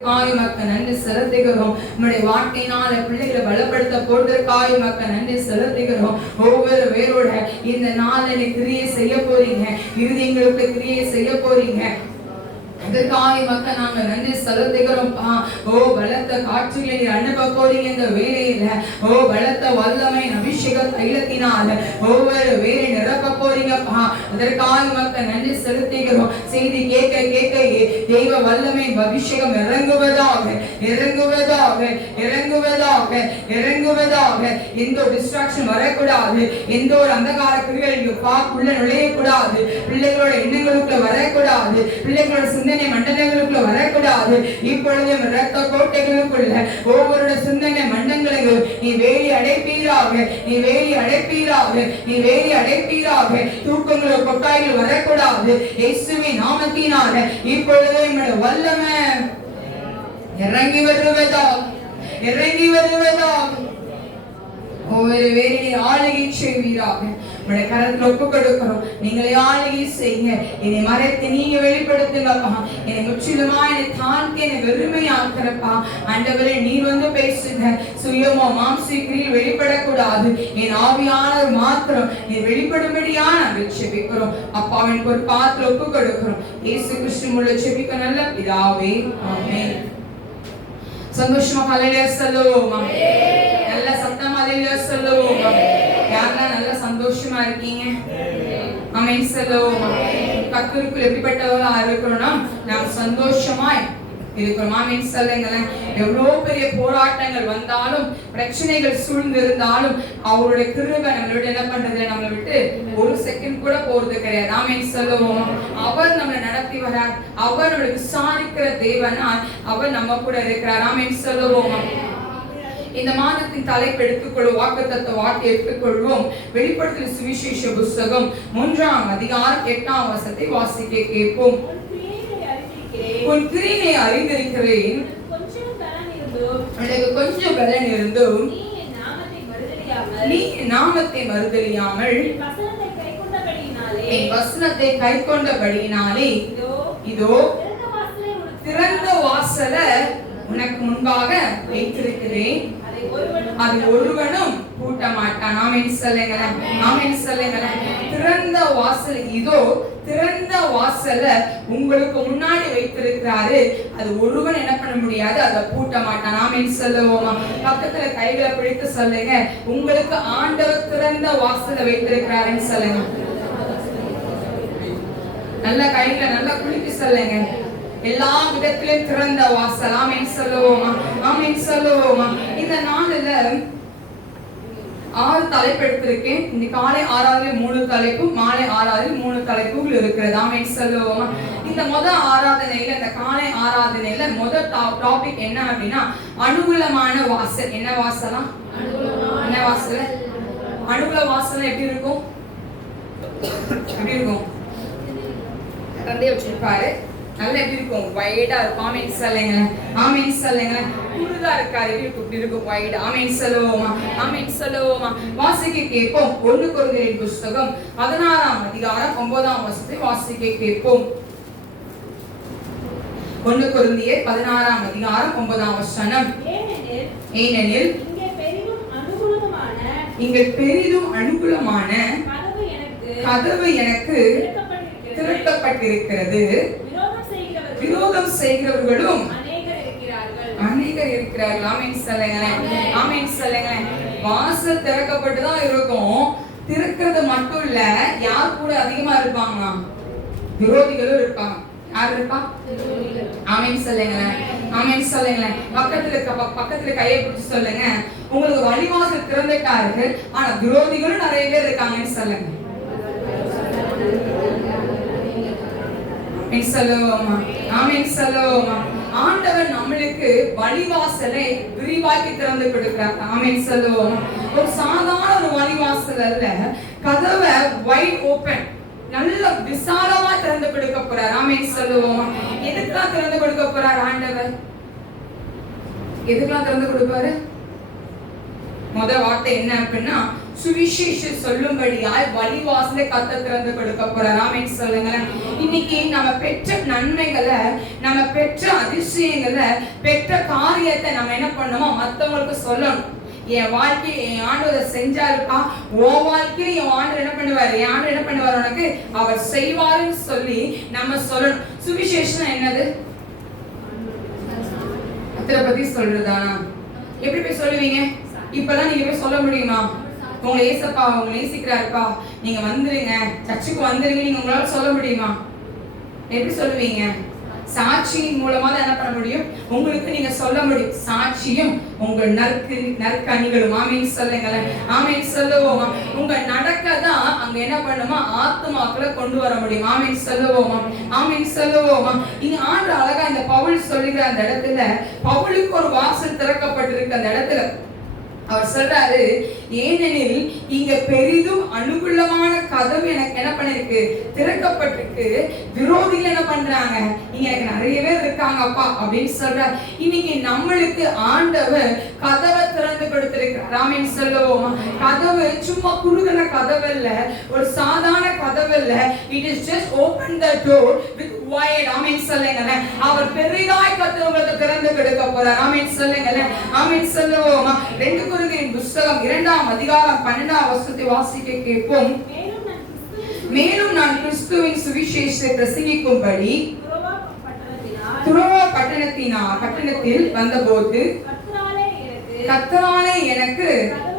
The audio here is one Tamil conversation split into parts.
மக்கள் நன்றி செலுத்துகிறோம். நம்முடைய வாழ்க்கையினால பிள்ளைகளை பலப்படுத்த போவதற்காக மக்கள் நன்றி செலுத்துகிறோம். ஒவ்வொரு பேரோட இந்த நாளில் கிரியை செய்ய போறீங்க, இருதயங்களுக்கு கிரியை செய்ய போறீங்க. இதற்காக மக்கள் நாங்க நன்றி செலுத்துகிறோம். ஓ பலத்த காட்சிகளை அனுப்ப போறீங்க இந்த வேலையில. ஓ பலத்த வல்லமை அபிஷேக தைலத்தினால ஒவ்வொரு வேலை நிரப்ப போறீங்கப்பா. அதற்காக மக்கள் நன்றி செலுத்துகிறோம். செய்தி கேட்க கேட்க தெய்வ வல்லமை அபிஷேகம் இறங்குவதாக இறங்குவதாக இறங்குவதாக இறங்குவதாக. எந்த ஒரு டிஸ்ட்ராக்ஷன் வரக்கூடாது, எந்த ஒரு அந்தகார கிரிகள் பாக்குள்ள நுழையக்கூடாது, பிள்ளைகளோட எண்ணங்களுக்குள்ள வரக்கூடாது, பிள்ளைகளோட சிந்தனை மண்டலங்களுக்குள்ள வரக்கூடாது. இப்பொழுது ரத்த கோட்டைகளுக்குள்ள ஒவ்வொரு சிந்தனை மண்டலங்களுக்கு நீ வேலி அடைப்பீராக, நீ வேலி அடைப்பீராக, நீ வேலி அடைப்பீராக. தூக்கங்கள் கொட்டாய்கள் வரக்கூடாது. இயேசுவின் நாமத்தினால இப்பொழுது நம்முடைய வல்லமை இறங்கி வருவதாக இறங்கி வருவதாக. ஒவ்வொரு வேலையை ஆளுகை செய்வீராக. உடைய கரத்துல ஒப்பு கொடுக்கிறோம். நீங்களே ஆளுகை செய்யுங்க. என்னை மறைத்து நீங்க வெளிப்படுத்துங்கப்பா. என்னை முற்றிலுமா என்னை தாழ்த்தி என்னை வெறுமையாக்குறப்பா. ஆண்டவரே நீர் வந்து பேசுங்க. சுயமோ மாம்சீக்கிரியில் வெளிப்படக்கூடாது. என் ஆவியானவர் மாத்திரம் நீ வெளிப்படும்படியா நாங்கள் செபிக்கிறோம். அப்பாவின் ஒரு பாத்திர ஒப்பு கொடுக்கிறோம். இயேசு கிறிஸ்து மூலம் செபிக்க நல்ல பிதாவே, ஆமென். சந்தோஷமா ஹல்லேலூயா சொல்லுவோம். நல்ல சத்தமா ஹல்லேலூயா சொல்லுவோம். யாரெல்லாம் நல்ல சந்தோஷமா இருக்கீங்க? ஆமென் சொல்லுவோம். கர்த்தருக்குள் எப்படிப்பட்டவர்களா இருக்கணும்னா நாம் சந்தோஷமா இருக்கிறோம். ஆமென் சொல்லுங்களேன். எவ்வளவு பெரிய போராட்டங்கள் வந்தாலும் பிரச்சனைகள் சூழ்ந்திருந்தாலும் அவருடைய கிருபை நம்மளோட என்ன பண்றது, நம்மளை விட்டு ஒரு செகண்ட் கூட போறது கிடையாது. ஆமென் சொல்லுவோம். அவர் நம்மளை நடத்தி வரார். அவர் நம்மளை விசாரிக்கிற தேவனார். அவர் நம்ம கூட இருக்கிறார். ஆமென் சொல்லுவோம். இந்த மாதத்தின் தலைப்பு எடுத்துக்கொள்வோம். வாக்குத்தத்த வார்த்தை எடுத்துக்கொள்வோம். வெளிப்படுத்தல் சுவிசேஷ புஸ்தகம் 3ஆம் அதிகாரம் 8ஆம் வசனத்தை வாசிக்க கேட்போம். உன் கிரியை அறிந்திருக்கிறேன், கொஞ்சம் பலன் இருந்தும் நீ நாமத்தை மறுதலியாமல் என் வசனத்தை கைக்கொண்டபடியினாலே இதோ திறந்த வாசல உனக்கு முன்பாக வைத்திருக்கிறேன், அது ஒருவனும் பூட்ட மாட்டான். ஆமென் சொல்லுங்களேன். ஆமென் சொல்லுங்களேன். திறந்த வாசல், இதோ திறந்த வாசல உங்களுக்கு முன்னாடி வைத்திருக்கிறாரு, அது ஒருவன் என்ன பண்ண முடியாது, அதை பூட்ட மாட்டான். ஆமென் சொல்லுவோமா? பக்கத்துல கைகளை பிடித்து சொல்லுங்க, உங்களுக்கு ஆண்டவர் திறந்த வாசல வைத்திருக்கிறாருன்னு சொல்லுங்க. நல்ல கைகளை நல்லா குளித்து சொல்லுங்க. எல்லா விதத்திலும் திறந்த வாசல். ஆமென் சொல்லுவோமா? ஆமென் சொல்லுவோமா? இந்த நாளில 6 தலைப்பு எடுத்திருக்கேன். இந்த காலை 6ஆவது 3 தலைப்பு, மாலை 6ஆவது 3 தலைப்புகள் இருக்கிறது. ஆமென் சொல்லுவோமா? இந்த முதல் ஆராதனையில, இந்த காலை ஆராதனையில முதல் டாபிக் என்ன அப்படின்னா அனுகூலமான வாசல். என்ன வாசலா? என்ன வாசல்? அனுகூல வாசல் எப்படி இருக்கும்? எப்படி இருக்கும்? தந்தை வச்சிருப்பாரு. நல்ல எப்படி இருக்கும்? வைடா இருக்கும். ஆமென் சொல்லுங்க. ஆமென் சொல்லுங்க. குருதா இருக்காது, இப்படி இருக்கும் வைட். ஆமென் சொல்லுவோமா? ஆமென் சொல்லுவோமா? வாசிக்க கேட்போம். 1 கொரிந்தியர் புஸ்தகம் 16ஆம் அதிகாரம் 9ஆம் வசனத்தை வாசிக்க கேட்போம். 1 கொரிந்தியர் 16ஆம் அதிகாரம் 9ஆம் வசனம். ஏனெனில் இங்கே பெரிதும் அனுகூலமான கதவு எனக்கு திறக்கப்பட்டிருக்கிறது, விரோதம் செய்கிறவர்களும் அநேகர் இருக்கிறார்கள். ஆமென் சொல்லுங்களேன். ஆமென் சொல்லுங்களேன். வாசல் திறக்கப்பட்டுதான் இருக்கும். திறக்கிறது மட்டும் இல்ல, யார் கூட அதிகமா இருப்பாங்க? விரோதிகளும் இருப்பாங்க. யார் இருப்பா? ஆமென் சொல்லுங்களேன். ஆமென் சொல்லுங்களேன். பக்கத்துல கையை பிடிச்சு சொல்லுங்க, உங்களுக்கு வழிவாசல் திறந்துட்டாரு, ஆனா விரோதிகளும் நிறைய பேர் இருக்காங்கன்னு சொல்லுங்க. ஆண்டவர் நம்மளுக்கு வழிவாசலை விரிவாக்கி திறந்து கொடுக்கிறார். ஆமென் சொல்லுவோம். ஒரு சாதாரண ஒரு வழிவாசல் அல்ல, கதவை வைட் ஓபன், நல்ல விசாலமா திறந்து கொடுக்க போறார். ஆமென் சொல்லுவோம். எதுக்கெல்லாம் திறந்து கொடுக்க போறார் ஆண்டவர்? எதுக்கெல்லாம் திறந்து கொடுப்பாரு? முதல் வார்த்தை என்ன அப்படின்னா சுவிசேஷம் சொல்லும்படியாய் வழிவாசலை கர்த்தர் திறந்து கொடுக்க போறார். ஆமென் சொல்லுங்களேன். இன்னைக்கு நம்ம பெற்ற நன்மைகளை, நம்ம பெற்ற அதிசயங்களை, பெற்ற காரியத்தை நம்ம என்ன பண்ணணுமோ மத்தவங்களுக்கு சொல்லணும். என் வாழ்க்கை என் ஆண்டவர் செஞ்சாருப்பா, உன் வாழ்க்கையில என் ஆண்டவர் என்ன பண்ணுவாரு, என் ஆண்டவர் என்ன பண்ணுவாரு உனக்கு, அவர் செய்வாருன்னு சொல்லி நம்ம சொல்லணும். சுவிசேஷம் என்னது? அத்தனை பத்தி சொல்றதானா? எப்படி போய் சொல்லுவீங்க? இப்பதான் நீங்க போய் சொல்ல முடியுமா? உங்களை ஏசப்பா உங்களை நேசிக்கிறாருப்பா, நீங்க வந்துருங்க, சர்ச்சுக்கு வந்துருங்க, நீங்க உங்களால சொல்ல முடியுமா? எப்படி சொல்லுவீங்க? சாட்சியின் மூலமா தான் என்ன பண்ண முடியும், உங்களுக்கு நீங்க சொல்ல முடியும். சாட்சியும் உங்கள் நற்கனிகளும். ஆமென் சொல்லுங்களேன். ஆமென் சொல்லுவோமா? உங்க நடக்கதான் அங்க என்ன பண்ணுமா, ஆத்துமாக்களை கொண்டு வர முடியும். ஆமென் சொல்லுவோமா? ஆமென் சொல்லுவோமா? இங்க ஆண்டு அழகா இந்த பவுல் சொல்லுகிற அந்த இடத்துல, பவுலுக்கு ஒரு வாசல் திறக்கப்பட்டிருக்கு. அந்த இடத்துல அவர் சொல்றாரு, ஏனெனில் இங்க பெரிதும் அனுகூலமான கதவு எனக்கு என்ன பண்ணிருக்கு, திறக்கப்பட்டிருக்கு. விரோதிகள் என்ன பண்றாங்க, இங்க எனக்கு நிறைய பேர் இருக்காங்க அப்பா அப்படின்னு சொல்றாரு. இன்னைக்கு நம்மளுக்கு ஆண்டவர் கதவை திறந்து கொடுத்திருக்கிறார். ஆமென் சொல்லுவோமா? கதவு சும்மா குறுகின கதவு இல்ல, ஒரு சாதாரண கதவு இல்ல. It is just open the door with wide. ஆமென் சொல்லுங்களேன். அவர் பெரிதாய் கதவு உங்களுக்கு திறந்து கொடுக்க போறார். ஆமென் சொல்லுங்களேன். ஆமென் சொல்லுவோமா? 2 கொரிந்தியர் புத்தகம் 2ஆம் அதிகாரம் 12ஆம் வசனத்தை வாசிக்க கேட்போம். மேலும் நான் கிறிஸ்துவின் சுவிசேஷத்தை பிரசங்கிக்கும்படி துரோவா பட்டணத்தில் வந்தபோது கர்த்தராலே எனக்கு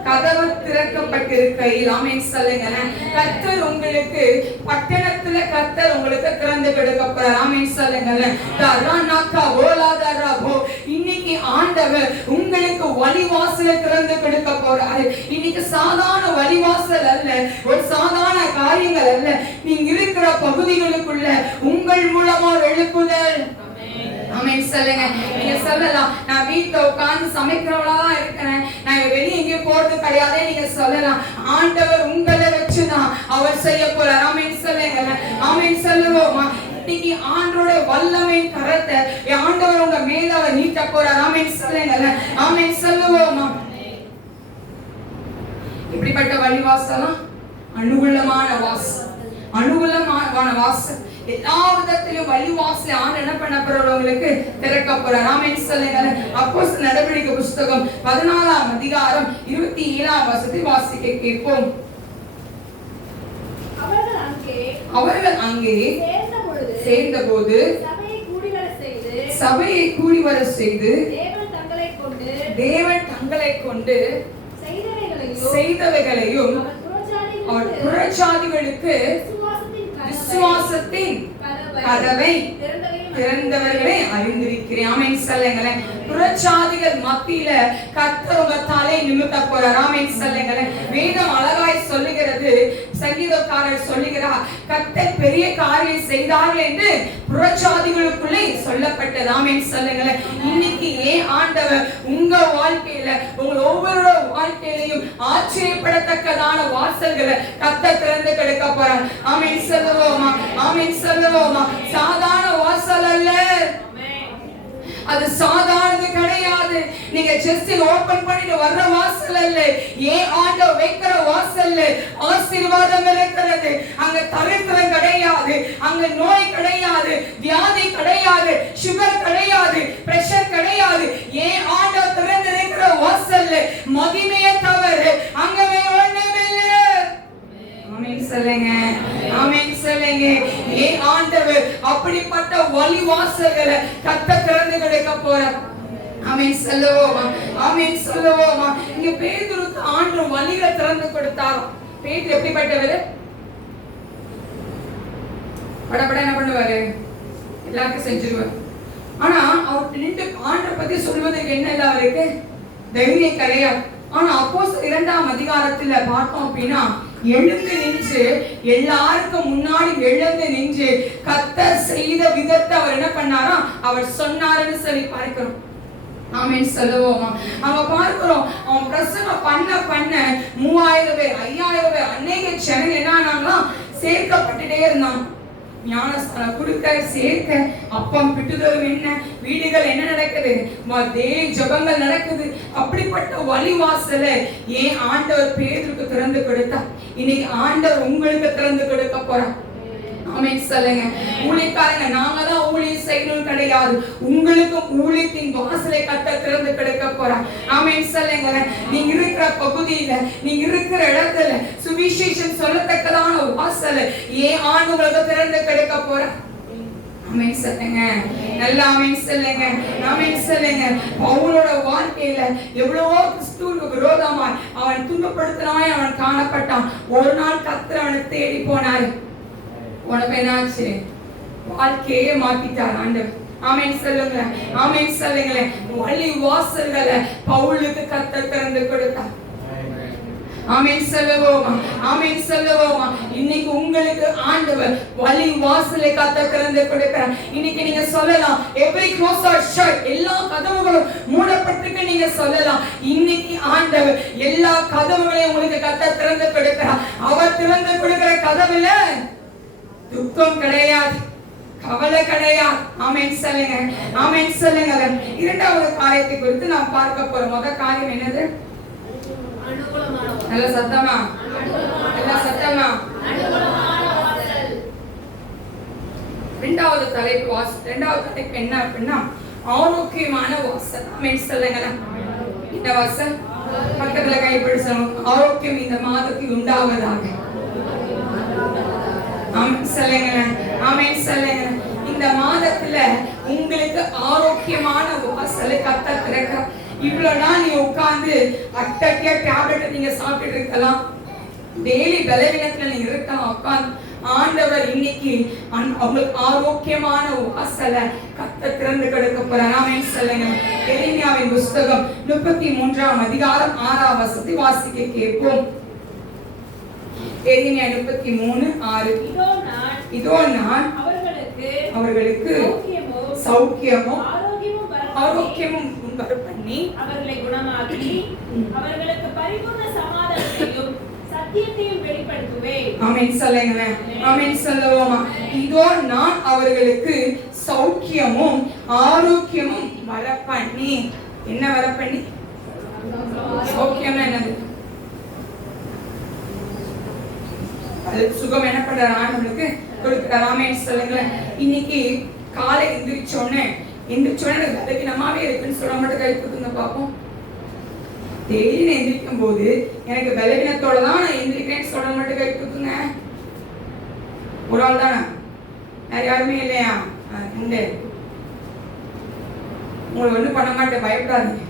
கதவு திறக்கப்பட்டிருக்கையில். ஆமென் சொல்லுங்களேன். கர்த்தர் உங்களுக்கு பட்டணத்துல கர்த்தர் உங்களுக்கு திறந்து கொடுக்க போறார். ஆமென் சொல்லுங்களேன். இன்னைக்கு ஆண்டவர் உங்களுக்கு வழிவாசலை திறந்து கொடுக்க போறாரு. இன்னைக்கு சாதாரண வழிவாசல் அல்ல, ஒரு சாதாரண காரியங்கள் அல்ல. நீங்க இருக்கிற பகுதிகளுக்குள்ள உங்கள் மூலமா எழுப்புதல். ஆமென் சொல்லுங்க. நீங்க சொல்லலாம், நான் வீட்டுல உட்கார்ந்து சமைக்கிறவளா இருக்கிறேன், நான் வெளியே எங்கேயும் போறது கிடையாது. நீங்க சொல்லலாம், ஆண்டவர் உங்களை வச்சுதான் அவர் செய்ய போறார். ஆமென் சொல்லுங்க. ஆமென் சொல்லுவோமா? இன்னைக்கு ஆண்டோட வல்லமை கரத்தை ஆண்டவர் உங்க மேல அவர் நீட்ட போறார். ஆமென் சொல்லுங்க. ஆமென் சொல்லுவோமா? இப்படிப்பட்ட வழிவாசலாம் அனுகூலமான வாசல், அனுகூலமான வாசல். எல்லா விதத்திலும் வழிவாசலை ஆண்டு என்ன பண்ண போறவங்களுக்கு திறக்க போறார். ஆமென் சொல்லுங்க. அப்போஸ்தலர் நடவடிக்கை புத்தகம் 14ஆம் அதிகாரம் 27ஆம் வசனத்தை வாசிக்க கேட்போம். அவர்கள் அங்கே சேர்ந்தபோது சபையை கூடி வர செய்து தேவன் தங்களை கொண்டு செய்தவைகளையும் அவர் புறஜாதிகளுக்கு விசுவாசத்தின் கதவை திறந்தவர்களே அறிந்திருக்கிறேன். ஆமென் சொல்லுங்களேன். புறஜாதிகள் மத்தியில கர்த்தர் உங்க தலை நிமிர்த்த போறார். ஆமென் சொல்லுங்களேன். வேதம் அழகாய் சொல்லுகிறது, சங்கீதக்காரர் சொல்லுகிறார், கர்த்தர் பெரிய காரியம் செய்தார்கள் என்று புறஜாதிகளுக்குள்ளே சொல்லப்பட்டது. ஆமென் சொல்லுங்களேன். இன்னைக்கு ஏன் ஆண்டவர் உங்க வாழ்க்கையில, உங்க ஒவ்வொரு வாழ்க்கையிலையும் ஆச்சரியப்படத்தக்கதான வாசல்களை கர்த்தர் திறந்து கொடுக்க போறார். ஆமென் சொல்லுவோமா? ஆமென் சொல்லுவோமா? சாதாரண வாசல் அல்ல, அது சாதாரணது கிடையாது. நீங்க ஜஸ்ட் ஓபன் பண்ணிட்டு வர்ற வாசல் அல்ல. ஏன் ஆண்டவர் வைக்கிற வாசல்ல ஆசீர்வாதம் இருக்கிறது. அங்க தரித்திரம் கிடையாது, அங்க நோய் கிடையாது, வியாதி கிடையாது, சுகர் கிடையாது, பிரஷர் கிடையாது. ஏன் ஆண்டவர் திறந்து இருக்கிற வாசல்ல மகிமையை தவிர அங்க ஒண்ணுமில்லை. ஆமென் சொல்லுங்க. ஆமென் சொல்லுங்க. ஏன் ஆண்டவர் அப்படிப்பட்ட வழிவாசல்களை கர்த்தர் திறந்து கொடுக்க போறார். ஆமென் சொல்லுவோமா? ஆமென் சொல்லுவோமா? இங்க பேதுருக்கு ஆண்டவர் வழிகளை திறந்து கொடுத்தார். பேதுரு எப்படிப்பட்டவர்? படபட என்ன பண்ணுவாரு, எல்லாருக்கும் செஞ்சிருவார். ஆனா அவர் நின்று ஆண்டவரை பத்தி சொல்வதற்கு என்ன இல்ல, அவருக்கு தைரியம் கிடையாது. ஆனா அப்போஸ்தலர் 2ஆம் அதிகாரத்துல பார்த்தோம் அப்படின்னா, எழுந்து நின்று எல்லாருக்கும் முன்னாடி எழுந்து நின்று கர்த்தர் செய்த விதத்தை அவர் என்ன பண்ணாரா, அவர் சொன்னாருன்னு சொல்லி பார்க்கிறோம். ஆமென் சொல்லுவோமா? அவங்க பார்க்கிறோம், அவன் பிரசங்கம் பண்ண 3000 பேர் 5000 பேர் அநேக ஜனங்கள் என்ன ஆனாங்களா, சேர்க்கப்பட்டுட்டே இருந்தாங்க. ஞானஸ்தானம் கொடுக்க சேர்க்க அப்பம் பிட்டுதலும் என்ன, வீடுகள் என்ன நடக்குது, ஜபங்கள் நடக்குது. அப்படிப்பட்ட வழிவாசல ஏன் ஆண்டவர் பேதுருக்கு திறந்து கொடுத்தா, இன்னைக்கு ஆண்டவர் உங்களுக்கு திறந்து கொடுக்க போறார். ஆமென் சொல்லுங்க. ஊழியக்காரங்க நாங்க தான் ஊழியம் செய்யணும் கிடையாது, உங்களுக்கு ஊழியத்தின் வாசலை கர்த்தர் திறந்து கொடுக்க போறார். ஆமென் சொல்லுங்க. நீங்க இருக்கிற பகுதியில, நீங்க இருக்கிற இடத்துல சுவிசேஷம் சொல்லத்தக்கதான வாசலை ஏன் ஆண்டவர் திறந்து கொடுக்க போறார். ஆமென் சொல்லுங்க. நல்லா ஆமென் சொல்லுங்க. ஆமென் சொல்லுங்க. பவுலோட வாழ்க்கையில எவ்வளவோ கிறிஸ்துவுக்கு விரோதமாய் அவன் துன்பப்படுத்தினாய் அவன் காணப்பட்டான். ஒரு நாள் கர்த்தர் அவனை தேடி போனாரு. உனக்கு என்னாச்சு? வாழ்க்கையே மாத்திட்டார் ஆண்டவர். ஆமென் சொல்லுங்க. ஆமென் சொல்லுங்களேன். வழி வாசல்களை பவுலுக்கு கர்த்தர் திறந்து கொடுத்தார். ஆமென் சொல்லுவோமா? ஆமென் சொல்லுவோமா? இன்னைக்கு உங்களுக்கு ஆண்டவர் வழி வாசலை கர்த்தர் திறந்து கொடுக்கிறார். இன்னைக்கு நீங்க சொல்லலாம், every closed or shut, எல்லா கதவுகளும் மூடப்பட்டிருக்கு நீங்க சொல்லலாம். இன்னைக்கு ஆண்டவர் எல்லா கதவுகளையும் உங்களுக்கு கர்த்தர் திறந்து கொடுக்கிறார். அவர் திறந்து கொடுக்கிற கதவுல துக்கம் கிடையாது, கவலை கிடையாது. ஆமென் சொல்லுங்க. ஆமென் சொல்லுங்க. இரண்டாவது காரியத்தை குறித்து நாம் பார்க்க போறோம். முதல் காரியம் என்னது? நல்ல சத்தமா, நல்ல சத்தமா. இரண்டாவது தலைப்பு என்ன அப்படின்னா ஆரோக்கியமான வாசல். ஆமென் சொல்லுங்க. இந்த வாசல் பக்கத்துல கைப்பிடிச்சோம். ஆரோக்கியம் இந்த மாதத்தில் உண்டாவதாக. ஆமென் சொல்லுங்க. ஆமென் சொல்லுங்க. இந்த மாதத்துல உங்களுக்கு ஆரோக்கியமான வாசலை கர்த்தர் திறக்கிறார். இவ்வளவு நாள் நீ உட்கார்ந்து அட்டக்கிய டேப்லெட் நீங்க சாப்பிட்டு இருக்கலாம், டெய்லி பலவீனத்துல நீங்க இருக்கலாம் உட்கார்ந்து. ஆண்டவர் இன்னைக்கு உங்களுக்கு ஆரோக்கியமான வாசலை கர்த்தர் திறந்து கொடுக்க போறார். ஆமென் சொல்லுங்க. எரேமியாவின் புத்தகம் 33ஆம் அதிகாரம் 6ஆம் வசனத்தை வாசிக்க கேட்போம். எரேமியா 33:6. இதோ நான் அவர்களுக்கு சௌக்கியமும் ஆரோக்கியமும் பண்ணி அவர்களை குணமாக்கி அவர்களுக்கு பரிபூர்ண சமாதானத்தையும் சத்தியத்தையும் வெளிப்படுத்துவேன். ஆமென் சொல்லுங்க. ஆமென் சொல்லுவோமா? இதோ நான் அவர்களுக்கு சௌக்கியமும் ஆரோக்கியமும் வரப்பண்ணி. என்ன வரப்பண்ணி? சௌக்கியம்னா என்னது? அது சுகம் என்ன பண்றாரு ஆண்டவருக்கு கொடுக்கிறார். ஆமென் சொல்லுங்க. இன்னைக்கு காலை எந்திரிச்சோடனே பலவீனமாவே இருக்குன்னு சொல்ல மட்டும் கை கொடுத்துங்க பார்ப்போம். டெய்லி நான் எந்திரிக்கும் போது எனக்கு பலவீனத்தோட தான் நான் எந்திரிக்கிறேன்னு சொல்ல மட்டும் கை கொடுத்துங்க. ஒரு ஆள் தானே, வேற யாருமே இல்லையா? இந்த உங்களுக்கு ஒன்றும் பண்ண மாட்டேன், பயப்படாதீங்க.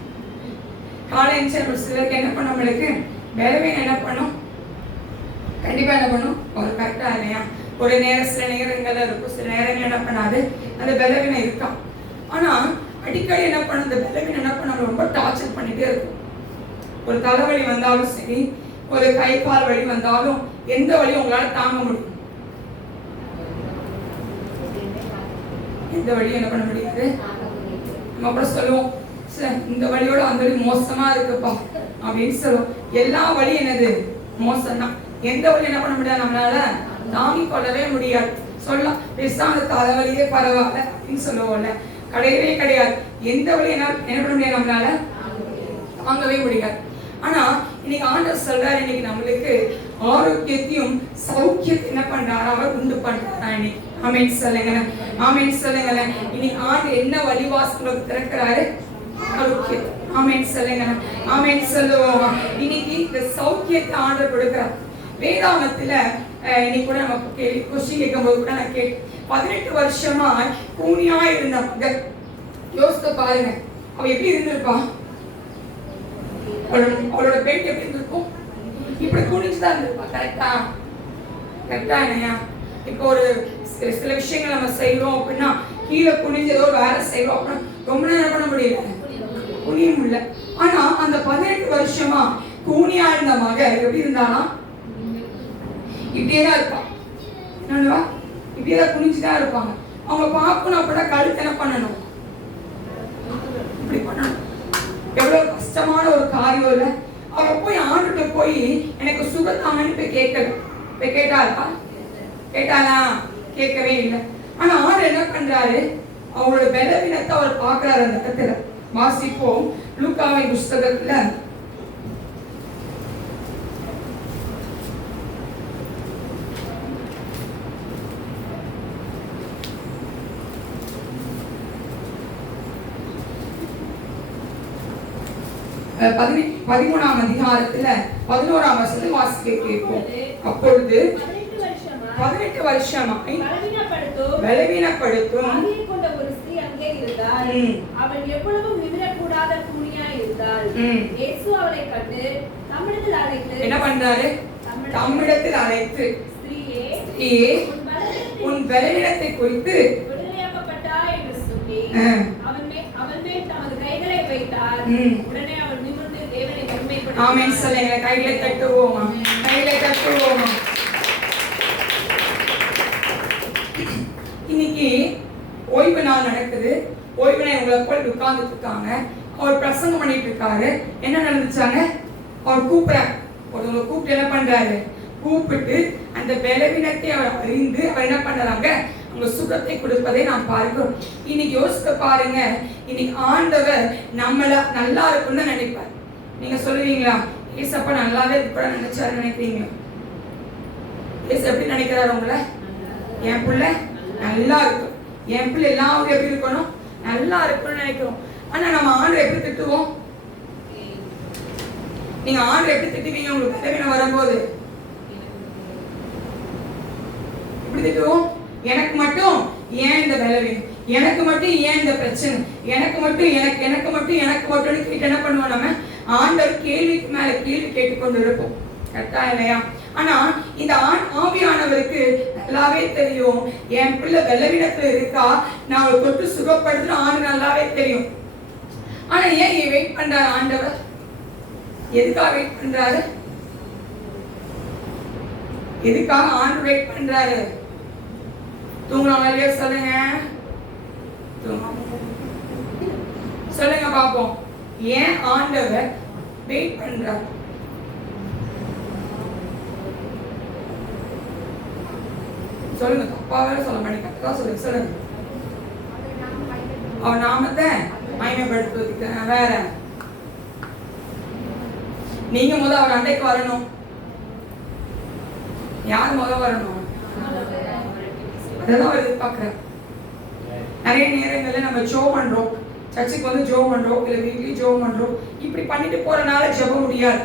காலை எந்திரிச்ச சிலருக்கு என்ன பண்ண நம்மளுக்கு பலவீனம் என்ன பண்ணும்? கண்டிப்பா என்ன பண்ணும்? ஒரு கரெக்டா இல்லையா? ஒரு சில நேரங்கள்ல இருக்கும், சில நேரங்கள் என்ன பண்ணாது, அந்த பலவீனம் இருக்கா. ஆனா அடிக்கடி என்ன பண்ண, அந்த பலவீனம் என்ன பண்ண ரொம்ப டார்ச்சர் பண்ணிட்டே இருக்கும். ஒரு தலைவலி வந்தாலும் சரி, ஒரு கை கால் வலி வந்தாலும் எந்த வலியும் உங்களால தாங்க முடியும்? எந்த வழியும் என்ன பண்ண முடியாது. நம்ம அப்புறம் சொல்லுவோம், இந்த வழியோட அந்த வழி மோசமா இருக்குப்பா அப்படின்னு சொல்லுவோம். எல்லா வழி என்னது? மோசம் தான். எந்த வழி என்ன பண்ண முடியாது, நம்மளால தாங்கிக் கொள்ளவே முடியாது. சொல்லலாம் பேசாத தலைவலியே பரவாயில்ல அப்படின்னு சொல்லுவோம்ல, கிடையவே கிடையாது. எந்த வழி என்ன பண்ண முடியாது, நம்மளால தாங்கவே முடியாது. ஆனா இன்னைக்கு ஆண்டவர் சொல்றாரு, இன்னைக்கு நம்மளுக்கு ஆரோக்கியத்தையும் சௌக்கியத்தையும் என்ன பண்றாரு, அவர் உண்டு பண்றாரா இன்னைக்கு. ஆமென் சொல்லுங்க. ஆமென் சொல்லுங்க. இன்னைக்கு ஆண்டு என்ன வழிவாசல் திறக்கிறாரு? ஆரோக்கியம். ஆமென் சொல்லுங்க. ஆமென் சொல்லுவோம். இன்னைக்கு இந்த சௌக்கியத்தை ஆண்டவர் கொடுக்கிறார். வேதாகமத்துல இன்னைக்கு கூட நம்ம கொஸ்டின் கேட்கும்போது கூட நான் 18 வருஷமா கூனியா இருந்த மகள், யோசித்து பாருங்க, அவ எப்படி இருந்திருப்பா? அவளோட பெண் எப்படி இருந்திருக்கும்? இப்படி குனிஞ்சுதான் இருந்திருப்பா. கரெக்டா? கரெக்டா இல்லையா? இப்போ ஒரு சில விஷயங்கள் நம்ம செய்யறோம் அப்படின்னா கீழே குனிஞ்சு ஏதோ வேலை செய்யறோம் அப்படின்னா ரொம்ப நேரம் பண்ண முடியல, குனிய முடியல. ஆனா அந்த 18 வருஷமா கூனியா இருந்த மக எப்படி இருந்தானா? இப்படியேதான் இருப்பான். என்னவா? இப்படியேதான் குனிஞ்சுதான் இருப்பாங்க. அவங்க பார்க்கணும் அப்படின்னா கழுத்து என்ன பண்ணணும்? இப்படி பண்ணணும். எவ்வளவு கஷ்டமான ஒரு காரியம் இல்ல. அவ போய் ஆண்டுட்டு போய் எனக்கு சுகத்தாங்கன்னு போய் கேட்கல. போய் கேட்டாளா? கேட்கவே இல்லை. ஆனா ஆண்டு என்ன பண்றாரு, அவரோட பலவீனத்தை அவர் பார்க்கிறாரு. அந்த இடத்துல வாசிப்போம் லூக்காவின் புஸ்தகத்துல 13ஆம் அதிகாரத்துல 11ஆம் வசனம் வாசிக்க கேட்போம். அப்பொழுது 18 வருஷமாய் பலவீனப்படுத்தும் ஒரு ஸ்திரீ அங்கே இருந்தாள். அவள் எவ்வளவும் நிமிரக்கூடாத கூனியாய் இருந்தாள். இயேசு அவளை கண்டு தம்மிடத்தில் அழைத்து என்ன பண்றாரு, தம்மிடத்தில் அழைத்து ஸ்திரீயே உன் பலவீனத்தை குறித்து விடுதலையாக்கப்பட்டாய் என்று சொல்லி அவள் மேல் தமது கைகளை வைத்தார். உடனே அவள் நிமிர்ந்து தேவனை மகிமைப்படுத்தினாள். ஆமென் சொல்லுங்க. கைகளை தட்டுவோமா, கைகளை தட்டுவோமா. இன்னைக்கு ஓய்வு நாள் நடக்குது. ஓய்வு நாள் உங்களை போய் உட்கார்ந்துட்டு இருக்காங்க. அவர் பிரசங்கம் பண்ணிட்டு இருக்காரு. என்ன நடந்துச்சாங்க, அவர் கூப்பிடுறாரு. ஒருத்தவங்களை கூப்பிட்டு என்ன பண்றாரு, கூப்பிட்டு அந்த பலவீனத்தை அவர் அறிந்து அவர் என்ன பண்றாங்க, அவங்க சுகத்தை கொடுப்பதை நாம் பார்க்கிறோம். இன்னைக்கு யோசித்து பாருங்க, இன்னைக்கு ஆண்டவர் நம்மள நல்லா இருக்குன்னு நினைப்பார். நீங்க சொல்லுவீங்களா, ஏசப்பா நல்லாவே கூட நினைச்சாரு நினைக்கிறீங்க? ஏசு எப்படி நினைக்கிறாரு உங்களை, என் பிள்ளை நல்லா இருக்கும், என் பிள்ளை எல்லாரும் எப்படி இருக்கணும், நல்லா இருக்கணும்னு நினைக்கிறோம். ஆனா நம்ம ஆண்டை எப்படி திட்டுவோம்? நீங்க ஆண்டை எப்படி திட்டுவீங்க? உங்களுக்கு பலவீனம் வரும்போது எப்படி திட்டுவோம்? எனக்கு மட்டும் ஏன் இந்த பலவீனம், எனக்கு மட்டும் ஏன் இந்த பிரச்சனை, எனக்கு மட்டும் கேட்டு என்ன பண்ணுவோம்? நம்ம ஆண்டவர் கேள்விக்கு மேல கேள்வி கேட்டுக்கொண்டு இருப்போம். கரெக்டா இல்லையா? ஆனா இந்த ஆவியானவருக்கு நல்லாவே தெரியும், என் பிள்ளை பலவீனத்துல இருக்கா, நான் அவளை தொட்டு சுகப்படுத்துற ஆண்டு நல்லாவே தெரியும். ஆனா ஏன் வெயிட் பண்றாரு ஆண்டவர்? எதுக்காக வெயிட் பண்றாரு? எதுக்காக ஆண்டு வெயிட் பண்றாரு? தூங்குறாங்க சொல்லுங்க, சொல்லுங்க பாப்போம். ஏன் ஆண்டவர் வெயிட் பண்றாரு? சொல்லுங்க, தப்பாவே சொல்ல மாட்டேங்க, சொல்லுங்க சொல்லுங்க. அவர் நாமத்தை மகிமைப்படுத்துவதுக்கு. வேற நீங்க முதல் அவர் அண்டைக்கு வரணும். யார் முதல் வரணும்? அதெல்லாம் அவர் எதிர்பார்க்கிறார். நிறைய நேரங்கள்ல நம்ம ஜெபம் பண்றோம், சர்ச்சுக்கு வந்து ஜெபம் பண்றோம், இல்ல வீட்லயும் ஜெபம் பண்றோம். இப்படி பண்ணிட்டு போறனால ஜெபம் முடியாது.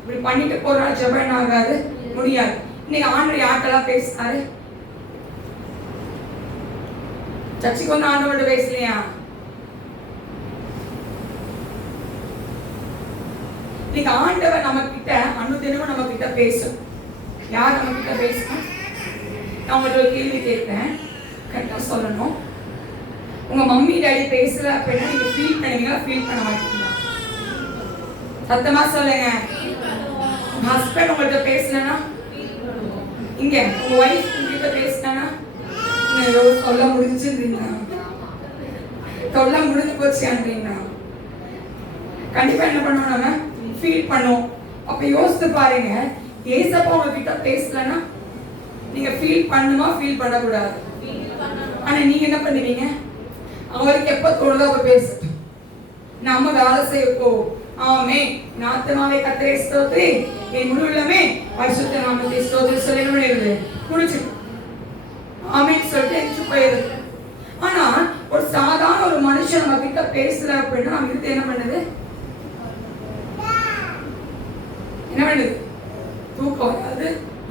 இப்படி பண்ணிட்டு போறனால ஜெபம் என்ன ஆகாது, முடியாது. இன்னைக்கு ஆண்டவர் யார்கிட்டலாம் பேசினாரு? சர்ச்சுக்கு வந்து ஆண்டவர்கிட்ட பேசலையா? இன்னைக்கு ஆண்டவர் நம்ம கிட்ட அனுதினமும் நம்ம கிட்ட பேசும். யார் நம்ம கிட்ட பேசணும்? நான் உங்கள்ட்ட ஒரு கேள்வி கேட்கிறேன், கரெக்டா சொல்லணும். உங்க மம்மி டாடி பேசல அப்படின்னா நீங்க ஃபீல் பண்ணுவீங்களா, ஃபீல் பண்ண மாட்டீங்களா? சத்தமா சொல்லுங்க. ஹஸ்பண்ட் உங்கள்ட்ட பேசலன்னா, இங்க உங்க வைஃப் உங்ககிட்ட பேசினா சொல்ல முடிஞ்சுன்றீங்களா, சொல்ல முடிஞ்சு போச்சுன்றீங்களா? கண்டிப்பா என்ன பண்ணுவோம், நம்ம ஃபீல் பண்ணுவோம். அப்ப யோசித்து பாருங்க, ஏசப்பா உங்ககிட்ட பேசலன்னா நீங்க ஃபீல் பண்ணுமா, ஃபீல் பண்ணக்கூடாது? ஆனா நீங்க என்ன பண்ணுவீங்க, அவருக்கு எப்ப தோணுதோ அப்ப பேச நம்ம வேலை செய்ய போவோம். ஆமே நாத்தமாவே கர்த்தரை ஸ்தோத்திரி, என் முழு உள்ளமே பரிசுத்த நாமத்தை ஸ்தோத்திரி சொல்லி முடிச்சு ஆமேன்னு சொல்லிட்டு எரிச்சு போயிடுது. ஆனா ஒரு சாதாரண ஒரு மனுஷன் நம்ம கிட்ட பேசல அப்படின்னா நம்ம கிட்ட என்ன பண்ணுது, என்ன பண்ணுது, தூக்கம் வராது.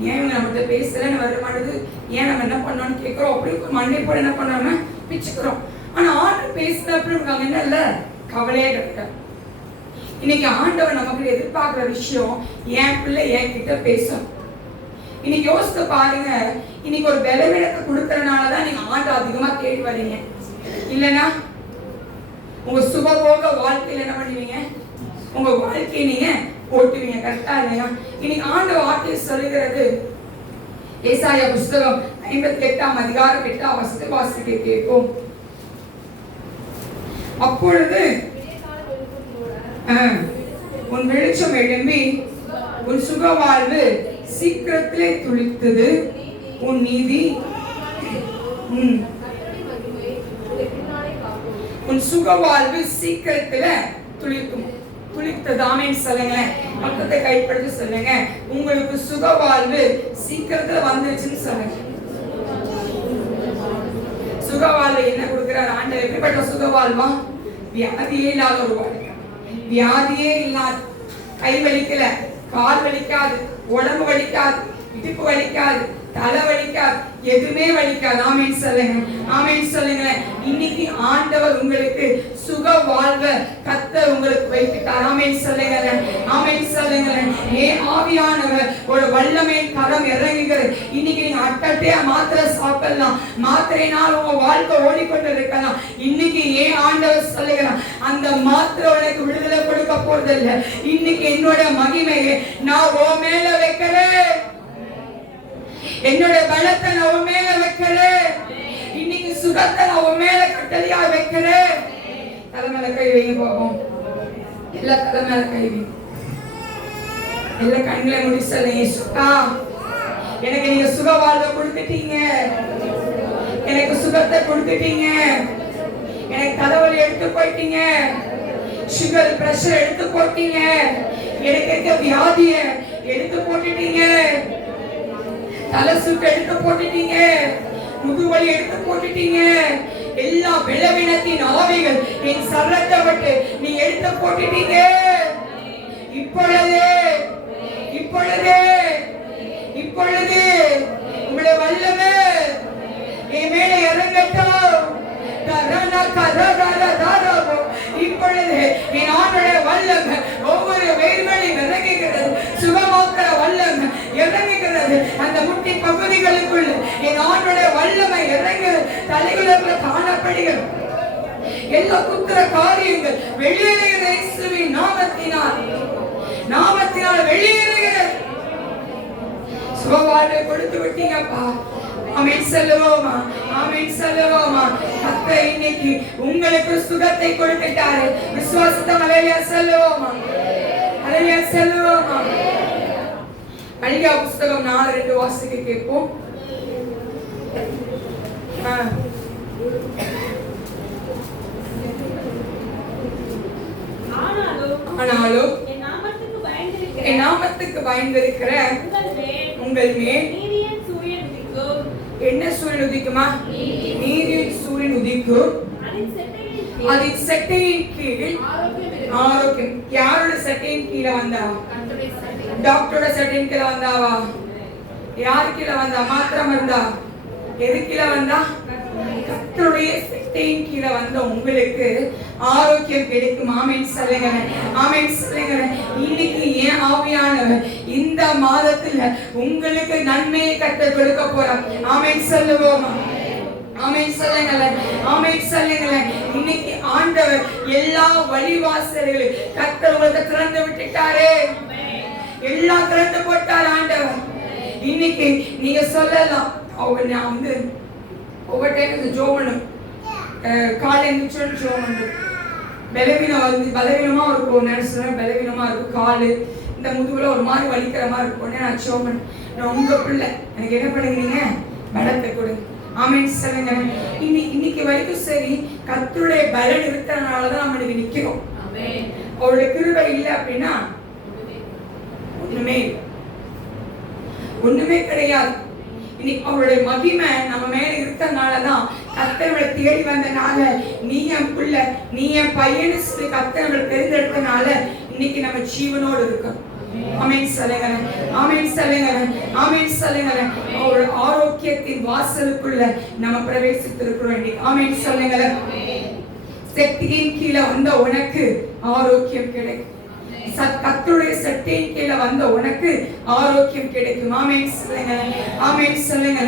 ஏன் நம்மகிட்ட பேசலன்னு வர மாட்டேது, ஏன் நம்ம என்ன பண்ணோம்னு கேட்கிறோம். அப்படி மண்டே போட என்ன பண்ணாம பிச்சுக்கிறோம். ஆனா ஆண்டவர் பேசல அப்படின்னு அங்க என்ன இல்ல, கவலையே கிடையாது. இன்னைக்கு ஆண்டவர் நமக்கு எதிர்பார்க்கிற விஷயம், என் பிள்ளை என் கிட்ட பேசும். இன்னைக்கு யோசித்து பாருங்க, இன்னைக்கு ஒரு பலவீனத்தை கொடுக்கறதுனாலதான் நீங்க ஆண்டு அதிகமா தேடி வரீங்க. இல்லைன்னா உங்க சுபபோக வாழ்க்கையில என்ன பண்ணுவீங்க, உங்க வாழ்க்கையை நீங்க ஓட்டுவீங்க. கரெக்டா இல்லையா? இன்னைக்கு ஆண்டு வார்த்தை சொல்லுகிறது, ஏசாயா புஸ்தகம் 58ஆம் அதிகாரம் 8ஆம் வசனத்தை வாசிக்க கேட்போம். அப்பொழுது உன் வெளிச்சம் எழும்பி உன் சுக வாழ்வு சீக்கிரத்திலே துளித்தது, உன் நீதி கர்த்தருடைய மகிமை உங்களை பின்னாலே காக்கும். உன் சுகவாழ்வு சீக்கிரத்துல துளிர்க்கும். துளிர்த்தது. ஆமென் சொல்லுங்களேன். பக்கத்தை கைப்படுத்தி சொல்லுங்க, உங்களுக்கு சுகவாழ்வு சீக்கிரத்துல வந்துருச்சுன்னு சொல்லுங்க. சுகவாழ்வு என்ன கொடுக்கிறார் ஆண்டவர்? எப்படிப்பட்ட சுகவாழ்வா? வியாதியே இல்லாத ஒரு வாழ்க்கை. வியாதியே இல்லாத, கை வலிக்கல, கால் வலிக்காது, உடம்பு வலிக்காது, இடுப்பு வலிக்காது, தலை வலிக்காது, எதுவுமே வலிக்காது. ஆமென் சொல்லுங்க. ஆமென் சொல்லுங்க. இன்னைக்கு ஆண்டவர் உங்களுக்கு சுக வாழ்வ கர்த்தர் உங்களுக்கு வைத்துட்டார். ஆமென் சொல்லுங்க. ஆமென் சொல்லுங்க. ஆவியானவர் ஒரு வல்லமை கரம் இறங்குகிறது. இன்னைக்கு நீங்க அட்டட்டையா மாத்திரை சாப்பிடலாம், மாத்திரையினால் உங்க வாழ்க்கை ஓடிக்கொண்டு இருக்கலாம். இன்னைக்கு ஆண்டவர் சொல்லுகிறார், அந்த மாத்திரை உனக்கு விடுதலை கொடுக்க போறதில்லை. இன்னைக்கு என்னோட மகிமையை நான் உன் மேல வைக்கிறேன், என்னோட பலத்தை நான் உன் மேல வைக்கிறேன், இன்னைக்கு சுகத்தை நான் உன் மேல கட்டளையா வைக்கிறேன். தலைமையில கை வைங்க போவோம். எல்லா தலைமையில கை வைங்க. எல்லா கண்களை முடி சொல்லுங்க, சுகா எனக்கு நீங்க சுக வாழ்வை கொடுத்துட்டீங்க, எனக்கு சுகத்தை கொடுத்துட்டீங்க, எனக்கு தலைவலி எடுத்து போயிட்டீங்க, சுகர் பிரஷர் எடுத்து போட்டீங்க, எனக்கு இருக்க வியாதிய எடுத்து போட்டுட்டீங்க, தலை சுட்டு எடுத்து போட்டுட்டீங்க, முதுவலி எடுத்து போட்டுட்டீங்க, எல்லா பலவீனத்தின் ஆவிகள் என் சரத்தை விட்டு நீ எடுத்து போட்டுட்டீங்க. இப்பொழுது இப்பொழுது இப்பொழுது உங்களுடைய வல்லமை என் மேல இறங்கட்டும். இப்பொழுது என் ஆண்டுடைய வல்லமை ஒவ்வொரு வேர்களில் இறங்குகிறது, சுகமாக்கிற வல்லமை இறங்குகிறது. அந்த முட்டி பகுதிகளுக்குள் என் ஆண்டுடைய வல்லமை இறங்குகிறது. தலைகளுக்குள்ள காணப்படுகிறது எல்லா குத்திர காரியங்கள் வெளியேறுகிற இயேசுவின் நாமத்தினால், நாமத்தினால் வெளியேறுகிறது. சுகவாழ்வை கொடுத்து விட்டீங்கப்பா. ஆமென் சொல்லுவோமா? ஆமென் சொல்லுவோமா? கர்த்தர் இன்னைக்கு உங்களுக்கு சுகத்தை கொடுத்துட்டாரு. விசுவாசத்தை ஹல்லேலூயா சொல்லுவோமா? ஹல்லேலூயா சொல்லுவோமா? மல்கியா புத்தகம் 4:2 வாசிக்க கேட்போம். ஆனாலும் என் நாமத்துக்கு பயந்திருக்கிற உங்கள் மேல் என்ன சூரியன் உதிக்குமா? நீதியின் சூரியன் உதிக்கும். அதின் செட்டையின் கீழ் ஆரோக்கியம். யாரோட செட்டையின் கீழே வந்தா? டாக்டரோட செட்டையின் கீழே வந்தாவா? யாரு கீழே வந்தா? மாத்திரம் வந்தா? எது கீழே வந்தா? கர்த்தருடைய செட்டையின் கீழே வந்த உங்களுக்கு ஆரோக்கியம் கிடைக்கும். ஆமென் சொல்லுங்க. ஆமென் சொல்லுங்க. இன்னைக்கு ஏன் ஆவியானவர் இந்த மாதத்துல உங்களுக்கு நன்மையை கர்த்தர் கொடுக்க போறார். ஆமென் சொல்லுவோமா? ஆமென் சொல்லுங்க. ஆமென் சொல்லுங்க. இன்னைக்கு ஆண்டவர் எல்லா வழிவாசல்களையும் கர்த்தர் உங்களுக்கு திறந்து விட்டுட்டாரே. எல்லாம் திறந்து போட்டார் ஆண்டவர். இன்னைக்கு நீங்க சொல்லலாம், நான் வந்து ஒவ்வொரு டைம் இந்த ஜோமனும் காலை எழுந்திரிச்சோன்னு ஜோமனு பலவீனமா இருக்கும். நினைச்சா பலவீனமா இருக்கும் காலு, இந்த முதுகுல ஒரு மாதிரி வலிக்கிற மாதிரி இருக்கும். நான் ஜோமன், நான் உங்க பிள்ளை, எனக்கு என்ன பண்ணுங்க? பலத்தை கொடுங்க. ஆமென் சொல்லுங்க. இன்னைக்கு வரைக்கும் சரி, கர்த்தருடைய பலன் இருக்கிறதுனாலதான் நம்ம இன்னைக்கு நிக்கிறோம். அவருடைய கிருபை இல்லை அப்படின்னா ஒண்ணுமே கிடையாது. இன்னைக்கு அவருடைய மகிமை நம்ம மேல இருக்கிறதுனாலதான், கர்த்தரை தேடி வந்தனால, நீ என் பிள்ளை, நீ என் பையனு சொல்லி கர்த்தரை தெரிந்தெடுத்தனால இன்னைக்கு நம்ம ஜீவனோடு இருக்கோம். ஆமென் சொல்லுங்க. ஆமென் சொல்லுங்க. ஆமென் சொல்லுங்க. ஒரு ஆரோக்கியத்தின் வாசலுக்குள்ள நம்ம பிரவேசித்திருக்கிறோம் இன்னைக்கு. ஆமென் சொல்லுங்க. செட்டியின் கீழே வந்த உனக்கு ஆரோக்கியம் கிடைக்கும். கர்த்தருடைய சட்டையின் கீழே வந்த உனக்கு ஆரோக்கியம் கிடைக்கும். ஆமென் சொல்லுங்க. ஆமென் சொல்லுங்க.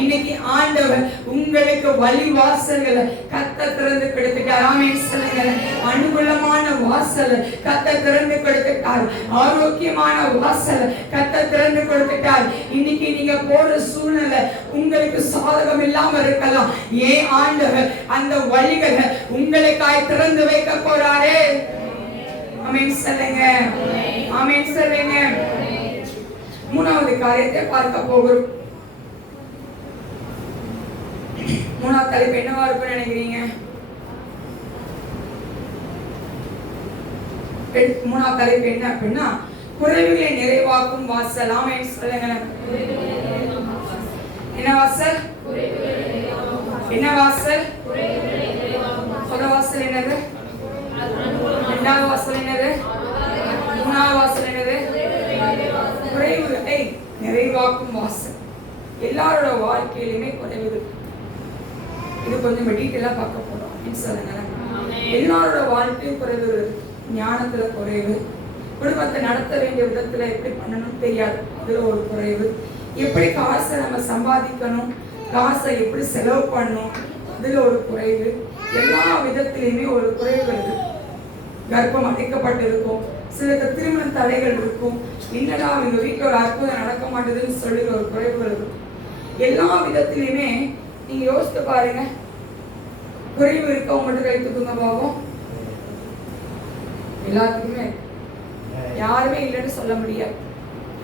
இன்னைக்கு ஆண்டவர் உங்களுக்கு வழி வாசல்களை கர்த்தர் திறந்து கொடுத்துட்டார். ஆமென் சொல்லுங்க. அனுகூலமான வாசல் கர்த்தர் திறந்து கொடுத்துட்டார். ஆரோக்கியமான வாசல் கர்த்தர் திறந்து கொடுத்துட்டார். இன்னைக்கு நீங்க போற சூழ்நிலை உங்களுக்கு சாதகம் இல்லாம இருக்கலாம். ஏன் ஆண்டவர் அந்த வழிகளை உங்களுக்காய் திறந்து வைக்க போறாரே. ஆமென் சொல்லுங்க. ஆமென் சொல்லுங்க. மூணாவது காரியத்தை பார்க்க போகிறோம். மூணாவது தலைப்பு என்னவா இருக்குன்னு நினைக்கிறீங்க? மூணாவது தலைப்பு என்ன அப்படின்னா குறைவுகளை நிறைவாக்கும் வாசல். ஆமென் சொல்லுங்களேன். என்ன வாசல்? என்ன வாசல்? முதல் வாசல் என்னது? இரண்டாவது வாசல் என்னது? மூணாவது வாசல் என்னது? குறைவுகளை நிறைவாக்கும் வாசல். எல்லாரோட வாழ்க்கையிலுமே குறைவுகள். இது கொஞ்சம் டீட்டெயிலா பார்க்க போறோம் அப்படின்னு சொல்லுங்களேன். எல்லாரோட வாழ்க்கையும் குறைவுகள். ஞானத்துல குறைவு, குடும்பத்தை நடத்த வேண்டிய விதத்துல எப்படி பண்ணணும் தெரியாது, அதுல ஒரு குறைவு, எப்படி காசை நம்ம சம்பாதிக்கணும், காசை எப்படி செலவு பண்ணணும், அதுல ஒரு குறைவு. எல்லா விதத்திலையுமே ஒரு குறைவுகள் இருக்கு. கர்ப்பம் அடைக்கப்பட்டு இருக்கும், சிலருக்கு திருமண தடைகள் இருக்கும், என்னடா இந்த வீட்டில் ஒரு அற்புதம் நடக்க மாட்டேதுன்னு சொல்லி ஒரு குறைவுகள் இருக்கும். எல்லா விதத்திலையுமே நீங்க யோசித்து பாருங்க. குறைவு இருக்கவங்க மட்டும் கை தூக்குங்க பாவம். எல்லாத்துக்குமே யாருமே இல்லைன்னு சொல்ல முடியாது.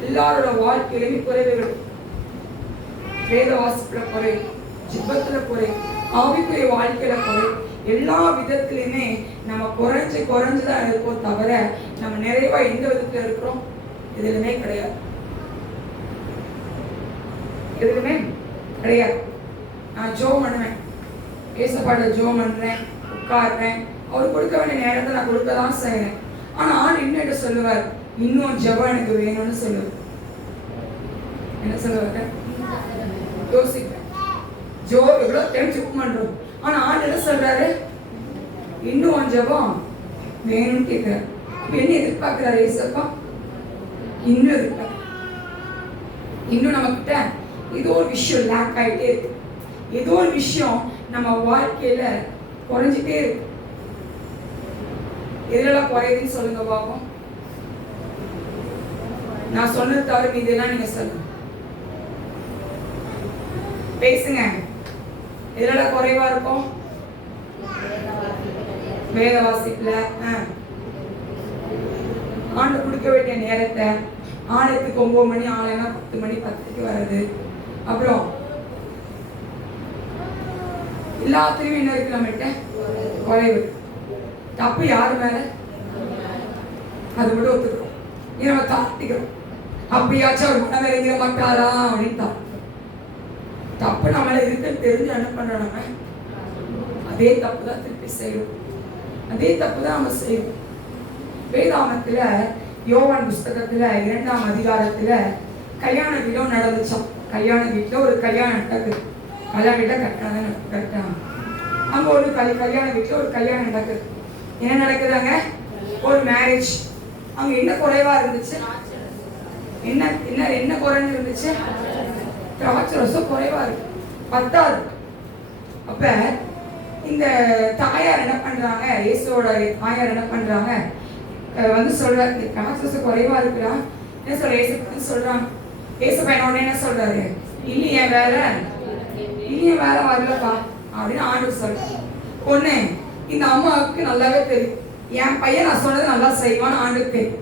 எல்லாரோட வாழ்க்கையிலுமே குறைவுகள். வேத வாசிப்புல குறைவு, ஜிபத்துல குறைவு, ஆவிக்குரிய வாழ்க்கையில குறைவு. எல்லா விதத்திலுமே நம்ம குறைஞ்சுதான் இருக்கோம் தவிர நம்ம நிறைவா எந்த விதத்துல இருக்கிறோம் எதுலுமே கிடையாது. எதுலுமே கிடையாது. நான் ஜோ பண்ணுவேன், ஏசப்பாட ஜோ பண்றேன், உட்கார்றேன், அவர் கொடுக்க வேண்டிய நேரத்தை நான் கொடுக்கதான் செய்யறேன். ஆனா ஆள் என்ன சொல்லுவார்? இன்னும் ஜெபம் எனக்கு வேணும்னு சொல்லுவார். என்ன சொல்லுவாங்க? யோசிப்பேன், ஜோ எவ்வளவு டைம் ஜெபம் பண்றோம், ஆனா ஆள் என்ன சொல்றாரு? இன்னும் ஜெபம் வேணும்னு கேட்கிறார். என்ன எதிர்பார்க்கிறாரு ஏசப்பா? இன்னும் எதிர்பார்க்க, இன்னும் நம்ம கிட்ட ஏதோ ஒரு விஷயம் லேக் ஆகிட்டே இருக்கு, ஏதோ ஒரு விஷயம் நம்ம வாழ்க்கையில குறைஞ்சிட்டே இருக்கு. எதுலாம் குறையுதுன்னு சொல்லுங்க பாப்போம். நான் சொன்னது தவிர இதெல்லாம் நீங்க சொல்லுங்க, பேசுங்க. எதுலாம் குறைவா இருக்கும்? வேத வாசிப்புல ஆண்டு கொடுக்க வேண்டிய நேரத்தை ஆலயத்துக்கு 9 மணி, ஆலயம்னா 10 மணி 10க்கு வருது. அப்புறம் எல்லாத்துலயும் என்ன இருக்கு நம்மகிட்ட? குறைவு. தப்பு யாரு மேல? அது விட ஒத்துக்கிறோம், நம்ம தாழ்த்திக்கிறோம். அப்படியாச்சும் அவர் மனம் இறங்கிட மாட்டாரா அப்படின்னு தப்பு நம்மள இருக்குன்னு தெரிஞ்சு என்ன பண்றோம்? நம்ம அதே தப்பு தான் திருப்பி செய்யணும், அதே தப்பு தான் நம்ம செய்யணும். வேதாகமத்துல யோவான் புஸ்தகத்துல 2ஆம் அதிகாரத்துல கல்யாண வீடும் நடந்துச்சோம். கல்யாண வீட்டுல ஒரு கல்யாணம் நடக்குது. கல்யாண வீட்டை கட்டாங்க. அங்க ஒரு கல்யாண வீட்டுல ஒரு கல்யாணம் நடக்குது. என்ன நடக்குதாங்க? ஒரு மேரேஜ். அங்க என்ன குறைவா இருந்துச்சு? என்ன என்ன என்ன குறைஞ்சு இருந்துச்சு? திராட்சை ரசம் குறைவா இருக்கு, பத்தாது. அப்ப இந்த தாயார் என்ன பண்றாங்க? இயேசுவோட தாயார் என்ன பண்றாங்க? வந்து சொல்ற, திராட்சை ரசம் குறைவா இருக்குடா. என்ன சொல்ற? இயேசு சொல்றாங்க. இயேசு பையனோட என்ன சொல்றாரு? இல்லையே வேற, இல்லையே வேற வரலப்பா அப்படின்னு ஆண்டு சொல்ற. பொண்ணு, இந்த அம்மாவுக்கு நல்லாவே தெரியும், என் பையன் நான் சொன்னது நல்லா செய்வான்னு ஆண்டுக்கு தெரியும்.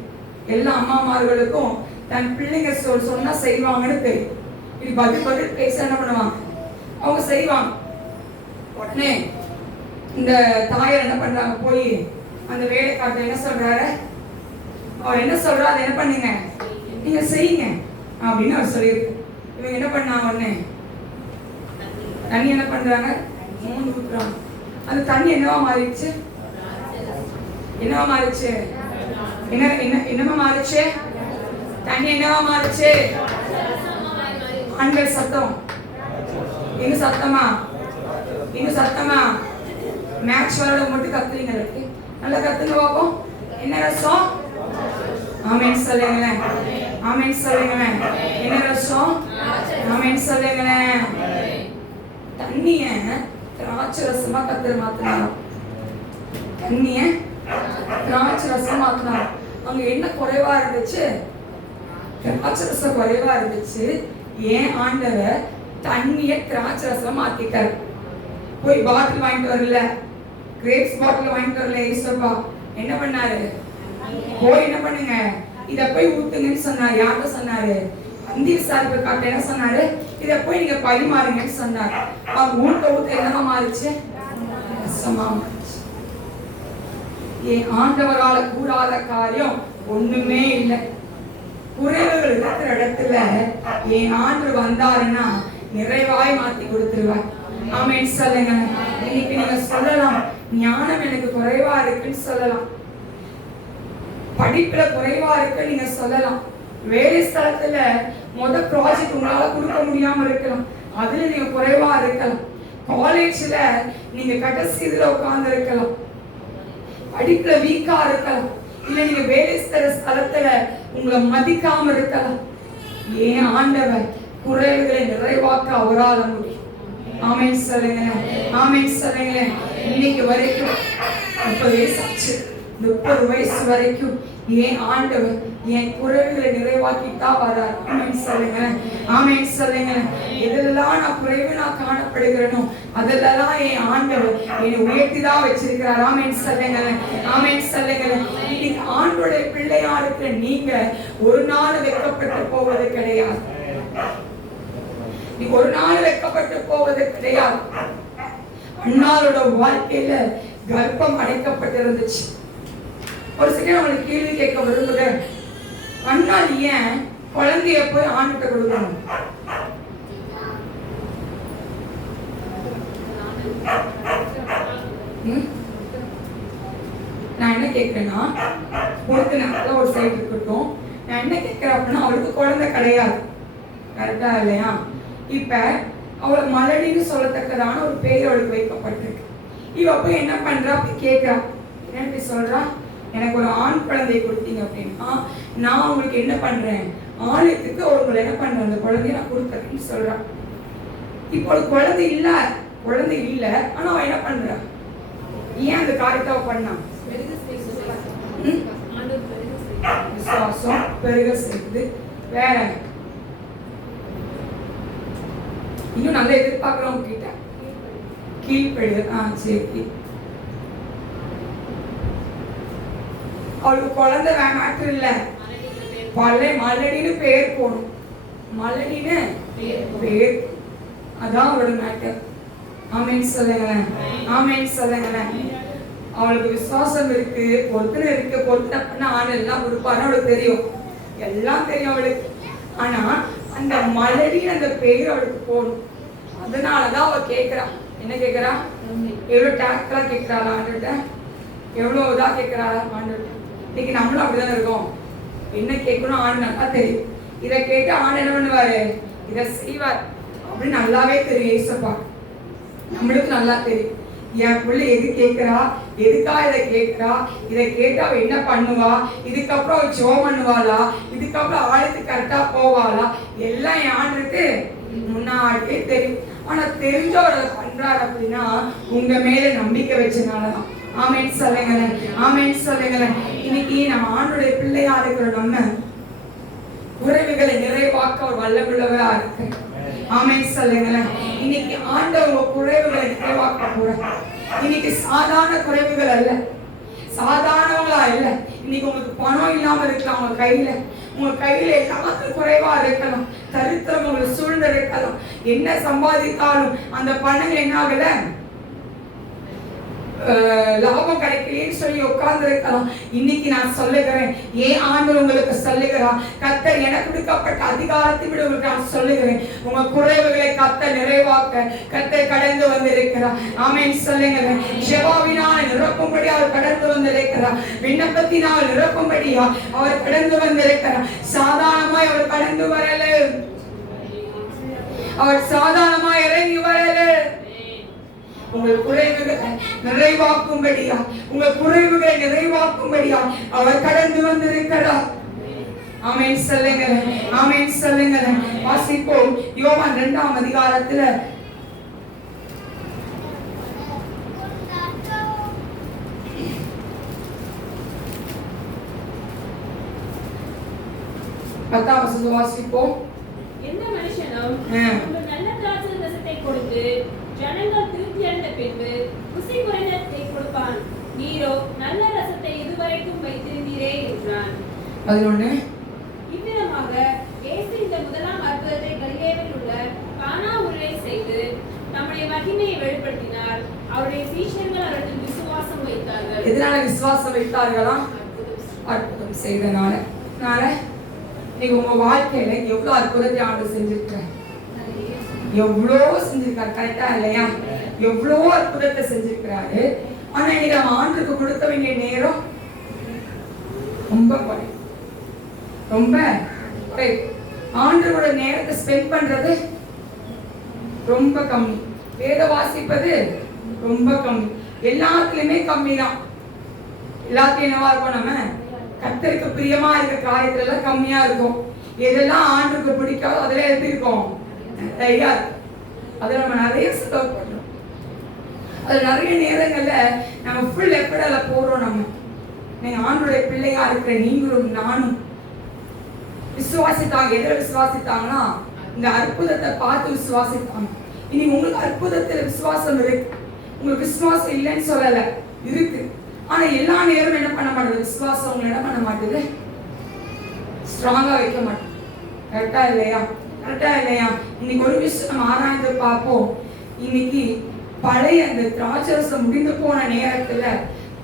எல்லா அம்மாமார்களுக்கும் தன் பிள்ளைங்க சொன்னா செய்வாங்கன்னு தெரியும். இது பதில் பேச என்ன பண்ணுவாங்க? அவங்க செய்வாங்க. உடனே இந்த தாயார் என்ன பண்றாங்க? போய் அந்த வேலைக்காரர் என்ன சொல்றாரு? அவர் என்ன சொல்றா? அதை என்ன பண்ணுங்க, நீங்க செய்யுங்க அப்படின்னு அவர் சொல்லியிருக்கு. இவங்க என்ன பண்ணாங்க? உடனே தண்ணி என்ன பண்றாங்க? மூணு ஊத்துறாங்க. அந்த தண்ணி என்னவா மாறிடுச்சு? என்னவா மாறிச்சு? என்னவா மாறிச்சு? தண்ணி என்னவா மாறிச்சு? ஆண்கள் சத்தம். எங்க சத்தமா? எங்க சத்தமா? மேட்ச் வரோட மட்டும் கத்துறீங்க. நல்லா கத்துங்க பாப்போம். என்ன ரசம்? ஆமென் சொல்லுங்களேன். ஆமென் சொல்லுங்களேன். என்ன ரசம்? ஆமென் சொல்லுங்களேன். தண்ணிய திராட்சை ரசமா கத்துற மாத்தினாங்க. தண்ணிய திராட்சை ரசம் மாத்தினாங்க. அங்க என்ன குறைவா இருந்துச்சு? திராட்சை ரசம் குறைவா இருந்துச்சு. ஏன் ஆண்டவர் தண்ணிய திராட்சை ரசம் மாத்திட்டார். போய் பாட்டில் வாங்கிட்டு வரல, கிரேப்ஸ் பாட்டில் வாங்கிட்டு வரல. ஏசப்பா என்ன பண்ணாரு? போய் என்ன பண்ணுங்க, இத போய் ஊத்துங்கன்னு சொன்னாரு. யார்கிட்ட சொன்னாரு? அந்தி விசாரிப்பு காட்ட என்ன சொன்னாரு? இதை போய் நீங்க பரிமாறுங்கன்னு சொன்னார். அவங்க ஊட்ட ஊத்த என்னமா மாறிச்சு? ரசமா மாறிச்சு. ஏன் ஆண்டவரால கூடாத காரியம் ஒண்ணுமே இல்லை. குறைவுகள் இருக்கிற இடத்துல என் ஆண்டு வந்தாருன்னா நிறைவாய் மாத்தி கொடுத்துருவார். ஆமென் சொல்லுங்க. இன்னைக்கு நீங்க சொல்லலாம், ஞானம் எனக்கு குறைவா இருக்குன்னு சொல்லலாம், படிப்புல குறைவா இருக்கு நீங்க சொல்லலாம், வேலை ஸ்தலத்துல ப்ராஜெக்ட் உங்களால கொடுக்க முடியாம இருக்கலாம், அதுல நீங்க குறைவா இருக்கலாம், காலேஜ்ல நீங்க கடைசி இதுல உட்கார்ந்து இருக்கலாம், படிப்புல வீக்கா இருக்கலாம், இல்ல நீங்க வேலை ஸ்தலத்துல உங்களை மதிக்காம இருக்கலாம். ஏன் ஆண்டவர் குறைவுகளை நிறைவாக்க அவரால முடியும். ஆமென் சொல்லுங்க. ஆமென் சொல்லுங்க. இன்னைக்கு வரைக்கும் 30 வயசு ஆச்சு, 30 வயசு வரைக்கும் ஏன் ஆண்டவர் என் குறைவுகளை நிறைவாக்கிட்டா வரார். ஆமென் சொல்லுங்க. ஆமென் சொல்லுங்க. எதெல்லாம் நான் குறைவு காணப்படுகிறேனோ அதெல்லாம் என் ஆண்டவர் என்னை உயர்த்திதான் வச்சிருக்கிறார். ஆமென் சொல்லுங்க. ஆமென் சொல்லுங்க. இன்னைக்கு ஆண்டோடைய பிள்ளையா இருக்கிற நீங்க ஒரு நாள் வெட்கப்பட்டு போவது கிடையாது. நீ ஒரு நாள் வெட்கப்பட்டு போவது கிடையாது. அண்ணாளோட வாழ்க்கையில கர்ப்பம் அடைக்கப்பட்டிருந்துச்சு. ஒரு செகண்ட் உங்களுக்கு கேள்வி கேட்க விரும்புகிறேன். அண்ணாள் ஏன் குழந்தைய போய் ஆண்கிட்ட கொடுக்கணும்? நான் என்ன கேட்கிறேன்னா, கொடுத்தனால ஒரு சைடு இருக்கட்டும், நான் என்ன கேட்கிறேன் அப்படின்னா, அவளுக்கு குழந்தை கிடையாது, கரெக்டா இல்லையா? இப்ப அவளை மலடின்னு சொல்லத்தக்கதான ஒரு பேர் அவளுக்கு வைக்கப்பட்டிருக்கு. இவ போய் என்ன பண்றா, போய் கேட்கிறா, என்ன சொல்றா, எனக்கு ஒரு ஆண் குழந்தையை கொடுத்தீங்க அப்படின்னா நான் உங்களுக்கு என்ன பண்றேன், ஆலயத்துக்கு உங்களை என்ன பண்றேன், அந்த குழந்தைய நான் கொடுத்தேன்னு சொல்றான். இப்போ குழந்தை இல்ல, ஆனா அவன் என்ன பண்றா, ஏன் அந்த காரியத்தை பண்ணா? விசுவாசம் பெருக செய்து, வேற இன்னும் நல்லா எதிர்பார்க்கிறவங்க கிட்ட கீழ்ப்படிதல். சரி, அவளுக்கு குழந்தை வேணாட்டு இல்ல, மலடின்னு பேர் போடும், மலடின்னு பேர், அதான் அவளோட மேட்டர். ஆமென் சொல்லுங்களேன். ஆமென் சொல்லுங்களேன். அவளுக்கு விசுவாசம் இருக்கு, பொறுத்தனை இருக்கு, பொறுத்தனை பண்ண ஆண் எல்லாம் கொடுப்பாரு, அவளுக்கு தெரியும், எல்லாம் தெரியும் அவளுக்கு. ஆனா அந்த மலடின்னு அந்த பேர் அவளுக்கு போடும். அதனாலதான் அவ கேட்கிறா, என்ன கேட்கிறா, எவ்வளவு டேக்டரா கேட்கிறாளா ஆண்டுகிட்ட, எவ்வளவு இதா கேட்கிறாளா ஆண்டுகிட்ட. இன்னைக்கு நம்மளும் அப்படிதான் இருக்கோம். என்ன கேட்கணும் ஆண்டு நல்லா தெரியும், இதை கேட்டு ஆண்டு என்ன பண்ணுவாரு, இதை செய்வார் அப்படின்னு நல்லாவே தெரியும். ஏசப்பா நம்மளுக்கு நல்லா தெரியும், என் பிள்ளை எது கேட்கிறா, எதுக்கா இதை கேட்கிறா, இதை கேட்டு அவ என்ன பண்ணுவா, இதுக்கப்புறம் அவ ஜெபம் பண்ணுவாளா, இதுக்கப்புறம் ஆளுக்கு கரெக்டா போவாளா, எல்லாம் என் ஆண்டுக்கு முன்னாடியே தெரியும். ஆனா தெரிஞ்சவர் பண்றாரு அப்படின்னா உங்க மேல நம்பிக்கை வச்சனாலதான். ஆமென் சொல்லுங்களேன். ஆமென் சொல்லுங்களேன். இன்னைக்கு நம்ம ஆண்டுடைய பிள்ளையா இருக்கிற நம்ம உறவுகளை நிறைவாக்க ஒரு வல்லமுள்ளவரா இருக்கு. ஆமென் சொல்லுங்களேன். இன்னைக்கு ஆண்டவர் குறைவுகளை நிறைவாக்க போறார். இன்னைக்கு சாதாரண குறைவுகள் அல்ல, சாதாரணவங்களா இல்ல. இன்னைக்கு உங்களுக்கு பணம் இல்லாம இருக்கலாம், உங்க கையில எல்லாத்துக்கும் குறைவா இருக்கலாம், தரித்திரம் உங்களை சூழ்ந்து இருக்கலாம், என்ன சம்பாதித்தாலும் அந்த பணங்கள் என்ன ஆகல, லாபம் கிடைக்கலன்னு சொல்லி உட்கார்ந்து இருக்கலாம். இன்னைக்கு நான் சொல்லுகிறேன், ஏன் ஆண்டு உங்களுக்கு சொல்லுகிறான், கர்த்தர் எனக்கு கொடுக்கப்பட்ட அதிகாரத்தை விட உங்களுக்கு நான் சொல்லுகிறேன், உங்க குறைவுகளை கர்த்தர் நிறைவாக்க கர்த்தர் கடந்து வந்திருக்கிறார். ஆமென் சொல்லுங்க. ஜெபத்தினால் நிரப்பும்படி அவர் கடந்து வந்திருக்கிறார், விண்ணப்பத்தினால் நிரப்பும்படியா அவர் கடந்து வந்திருக்கிறார். சாதாரணமாய் அவர் கடந்து வரல, அவர் சாதாரணமாய் இறங்கி வரல. உங்கள் குறைவுகளை நிறைவாக்கும்படியா, உங்கள் குறைவுகளை நிறைவாக்கும்படியா அவர் கடந்து வந்திருக்கிறார். ஆமென் சொல்லுங்க. ஆமென் சொல்லுங்க. வாசிப்போம் யோவான் 2ஆம் அதிகாரத்துல 10ஆம் வசனம் வாசிப்போம். எந்த மனுஷனும் ஒரு நல்ல திராட்சை ரசத்தை கொடுத்து ஜனங்கள் திருப்தி அடைந்த பின்பு ருசி குறைந்ததை கொடுப்பான், நீரோ நல்ல ரசத்தை இதுவரைக்கும் வைத்திருந்தீரே என்றான். 11. இவ்விதமாக இயேசு இந்த முதலாம் அற்புதத்தை கலிலேயாவில் உள்ள அவருடைய சீஷர்கள் அவரிடத்தில் விசுவாசம் வைத்தார்கள். எதனால விசுவாசம் வைத்தார்களா? அற்புதம் செய்தனால. நீங்க உங்க வாழ்க்கையில எவ்வளவு அற்புதத்தை ஆண்டவர் செஞ்சிருக்காரு, எவ்வளோ செஞ்சிருக்காரு. கரெக்டா இல்லையா? எவ்வளோ அற்புதத்தை செஞ்சிருக்கிறாரு. ஆனா இன்னைக்கு நம்ம ஆண்டுக்கு கொடுக்க வேண்டிய நேரம் ரொம்ப குறை, ரொம்ப குறை. ஆண்டவரோட நேரத்தை ஸ்பெண்ட் பண்றது ரொம்ப கம்மி, வேத வாசிப்பது ரொம்ப கம்மி, எல்லாத்துலயுமே கம்மி தான். எல்லாத்தையும் என்னவா இருக்கும், நம்ம கர்த்தருக்கு பிரியமா இருக்க காரியத்துல எல்லாம் கம்மியா இருக்கும். எதெல்லாம் ஆண்டுக்கு பிடிக்காதோ அதுல எப்படி இருக்கும், நிறையா இருக்கும். அதுல நம்ம நிறைய செலவு பண்றோம். அது நிறைய நேரங்கள்ல நம்ம ஃபுல் எஃபர்ட் அதில் போடுறோம். நீங்க ஆண்டோடைய பிள்ளையா இருக்கிற நீங்களும் நானும் விசுவாசித்தாங்க. எதிர விசுவாசித்தாங்கன்னா இந்த அற்புதத்தை பார்த்து விசுவாசித்தாங்க. இனி உங்களுக்கு அற்புதத்துல விசுவாசம் இருக்கு, உங்களுக்கு விசுவாசம் இல்லைன்னு சொல்லல, இருக்கு. ஆனா எல்லா நேரம் என்ன பண்ண மாட்டேது, விசுவாசம் உங்களை என்ன பண்ண மாட்டேது, ஸ்ட்ராங்கா வைக்க மாட்டேது. கரெக்டா இல்லையா? கரெக்டா இல்லையா? இன்னைக்கு ஒரு விஷயம் நம்ம ஆராய்ந்து பார்ப்போம். இன்னைக்கு பழைய அந்த திராட்சரசம் முடிந்து போன நேரத்துல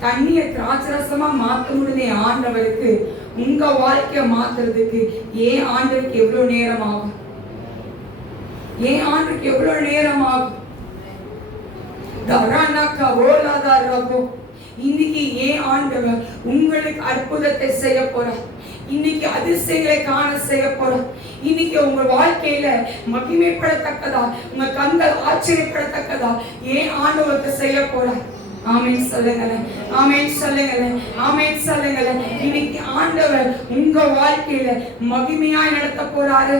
தண்ணியை திராட்சரசமா மாத்த முடிஞ்ச ஆண்டவருக்கு உங்க வாழ்க்கைய மாத்துறதுக்கு ஏன் ஆண்டவருக்கு எவ்வளவு நேரம் ஆகும்? ஏன் ஆண்டுக்கு எவ்வளவு நேரம் ஆகும்? இன்னைக்கு ஏன் ஆண்டவர் உங்களுக்கு அற்புதத்தை செய்ய போறார், இன்னைக்கு அதிசயங்களை காண செய்ய போறோம். இன்னைக்கு உங்க வாழ்க்கையில மகிமைப்படத்தக்கதா, உங்க கண்கள் ஆச்சரியப்படத்தக்கதா ஏன் ஆண்டவருக்கு செய்ய போறார்? ஆமென் சொல்லுங்களேன், ஆமென் சொல்லுங்களேன், ஆமென் சொல்லுங்களேன். இன்னைக்கு ஆண்டவர் உங்க வாழ்க்கையில மகிமையாய் நடத்த போறாரு.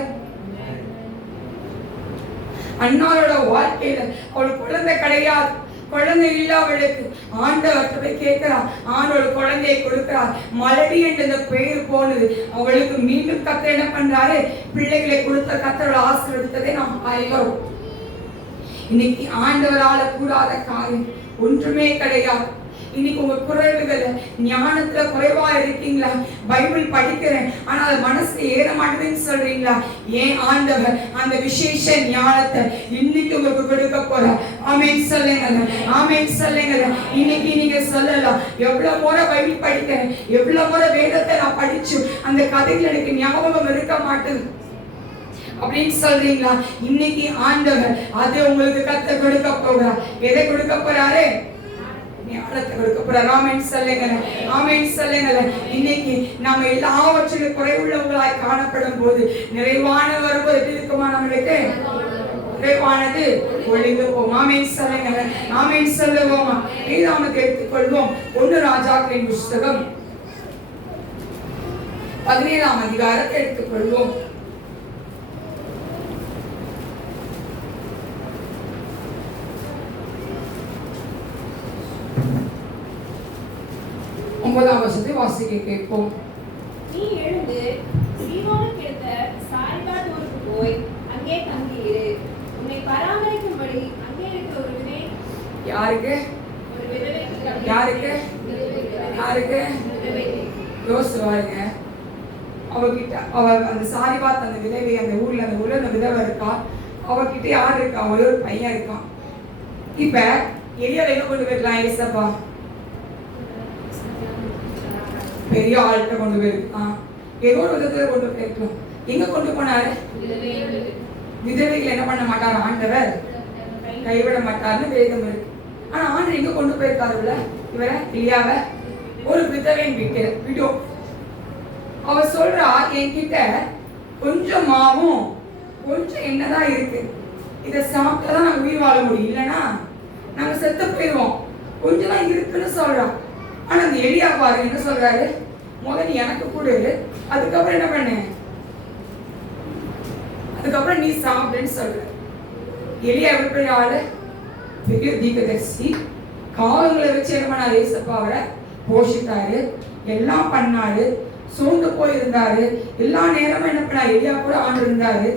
அண்ணாரோட வாழ்க்கையில அவளுக்கு குழந்தை கிடையாது, குழந்தை இல்லாதவளுக்கு ஆண்டவர்கிட்ட போய் கேட்கிறார், ஆண்டவர் குழந்தையை கொடுக்கிறார். மலடி என்ற பெயர் போனது. அவளுக்கு மீண்டும் கர்த்தர் என்ன பண்றாரு, பிள்ளைகளை கொடுத்த கர்த்தரோட ஆசீர்வாதத்தை நாம் அறிவோம். இன்னைக்கு ஆண்டவரால கூடாத காரியம் ஒன்றுமே கிடையாது. இன்னைக்கு உங்க குறைவுகள் ஞானத்துல குறைவா இருக்கீங்களா? பைபிள் படிக்கிறேன் ஆனா அது மனசுல ஏற மாட்டேதுன்னு சொல்றீங்களா? ஏன் ஆண்டவர் அந்த விசேஷ ஞானத்தை இன்னைக்கு உங்களுக்கு கொடுக்க போறார். ஆமென் சொல்லுங்க, ஆமென் சொல்லுங்க. இன்னைக்கு நீங்க சொல்லலாம், எவ்வளவு முறை பைபிள் படிக்கிறேன், எவ்வளவு முறை வேதத்தை நான் படிச்சு அந்த கதைகள் எனக்கு ஞாபகம் இருக்க மாட்டேது அப்படின்னு சொல்றீங்களா? இன்னைக்கு ஆண்டவர் அது உங்களுக்கு கர்த்தர் கொடுக்க போறார். எதை கொடுக்க போறாரு? ஞானத்தை கொடுக்க போறார். ஆமென் சொல்லுங்க, ஆமென் சொல்லுங்க. இன்னைக்கு நாம எல்லாவற்றிலும் குறைவுள்ளவங்களாய் காணப்படும் போது நிறைவான வரும்போது எப்படி இருக்குமா? நம்மளுக்கு நிறைவானது ஒளிந்து போகும். ஆமென் சொல்லுங்க, ஆமென் சொல்லுவோமா? வேதாகமத்தை எடுத்துக்கொள்வோம். 1 ராஜாக்களின் புத்தகம் 17ஆம் அதிகாரத்தை எடுத்துக்கொள்வோம். ஒன்பதாம் வசனத்தை வாசிக்க கேட்போம். நீ எழுந்து சீதோனுக்கு அடுத்த சாரிபாத் ஊருக்கு போய் அங்கே தங்கியிரு. உன்னை பராமரிக்கும்படி அங்கே இருக்கிற ஒரு விதை. யாருக்கு? ஒரு விதவைக்கு. யாருக்கு? யாருக்கு? யோசிச்சு பாருங்க. அவகிட்ட அந்த சாரிபாத் அந்த விதவை, அந்த ஊர்ல அந்த விதவை இருக்கா. அவகிட்ட யார் இருக்கா? ஒரு பையன் இருக்கான். இப்ப எலியாவை எங்க கொண்டு போயிருக்கலாம்? ஏசப்பா பெரிய ஆள்கிட்ட கொண்டு போயிருக்கான், ஏதோ ஒரு விதத்துல கொண்டு போயிருக்கலாம். எங்க கொண்டு போனாரு? விதவைகள் என்ன பண்ண மாட்டார் ஆண்டவர், கைவிட மாட்டார்னு வேதம் இருக்கு. ஆனா ஆண்டவர் எங்க கொண்டு போயிருக்காருல்ல இவரை, எலியாவை? ஒரு விதவையின் வீட்டு விடோ. அவ சொல்றா, என்கிட்ட கொஞ்சம் மாவும் கொஞ்சம் என்னதான் இருக்கு, இதை சாப்பிட்டாதான் நாங்க உயிர் வாழ முடியும், இல்லைன்னா நாங்க செத்து போயிடுவோம், கொஞ்சம் தான் இருக்குன்னு சொல்றோம். ஆனா அந்த எலியா பாரு என்ன சொல்றாரு, முதல்ல எனக்கு கொடு, அதுக்கப்புறம் என்ன பண்ணு, அதுக்கப்புறம் நீ சாப்பிடுன்னு சொல்ற. எலியா எப்படி ஆளு? பெரிய தீர்க்கதரிசி. காலங்களை வச்சு என்ன பண்ணாரு? ஏசப்பா அவரை போஷித்தாரு, எல்லாம் பண்ணாரு, சோர்ந்து போயிருந்தாரு. எல்லா நேரமும் என்ன பண்ணாரு? எலியா கூட ஆண்டு இருந்தாரு.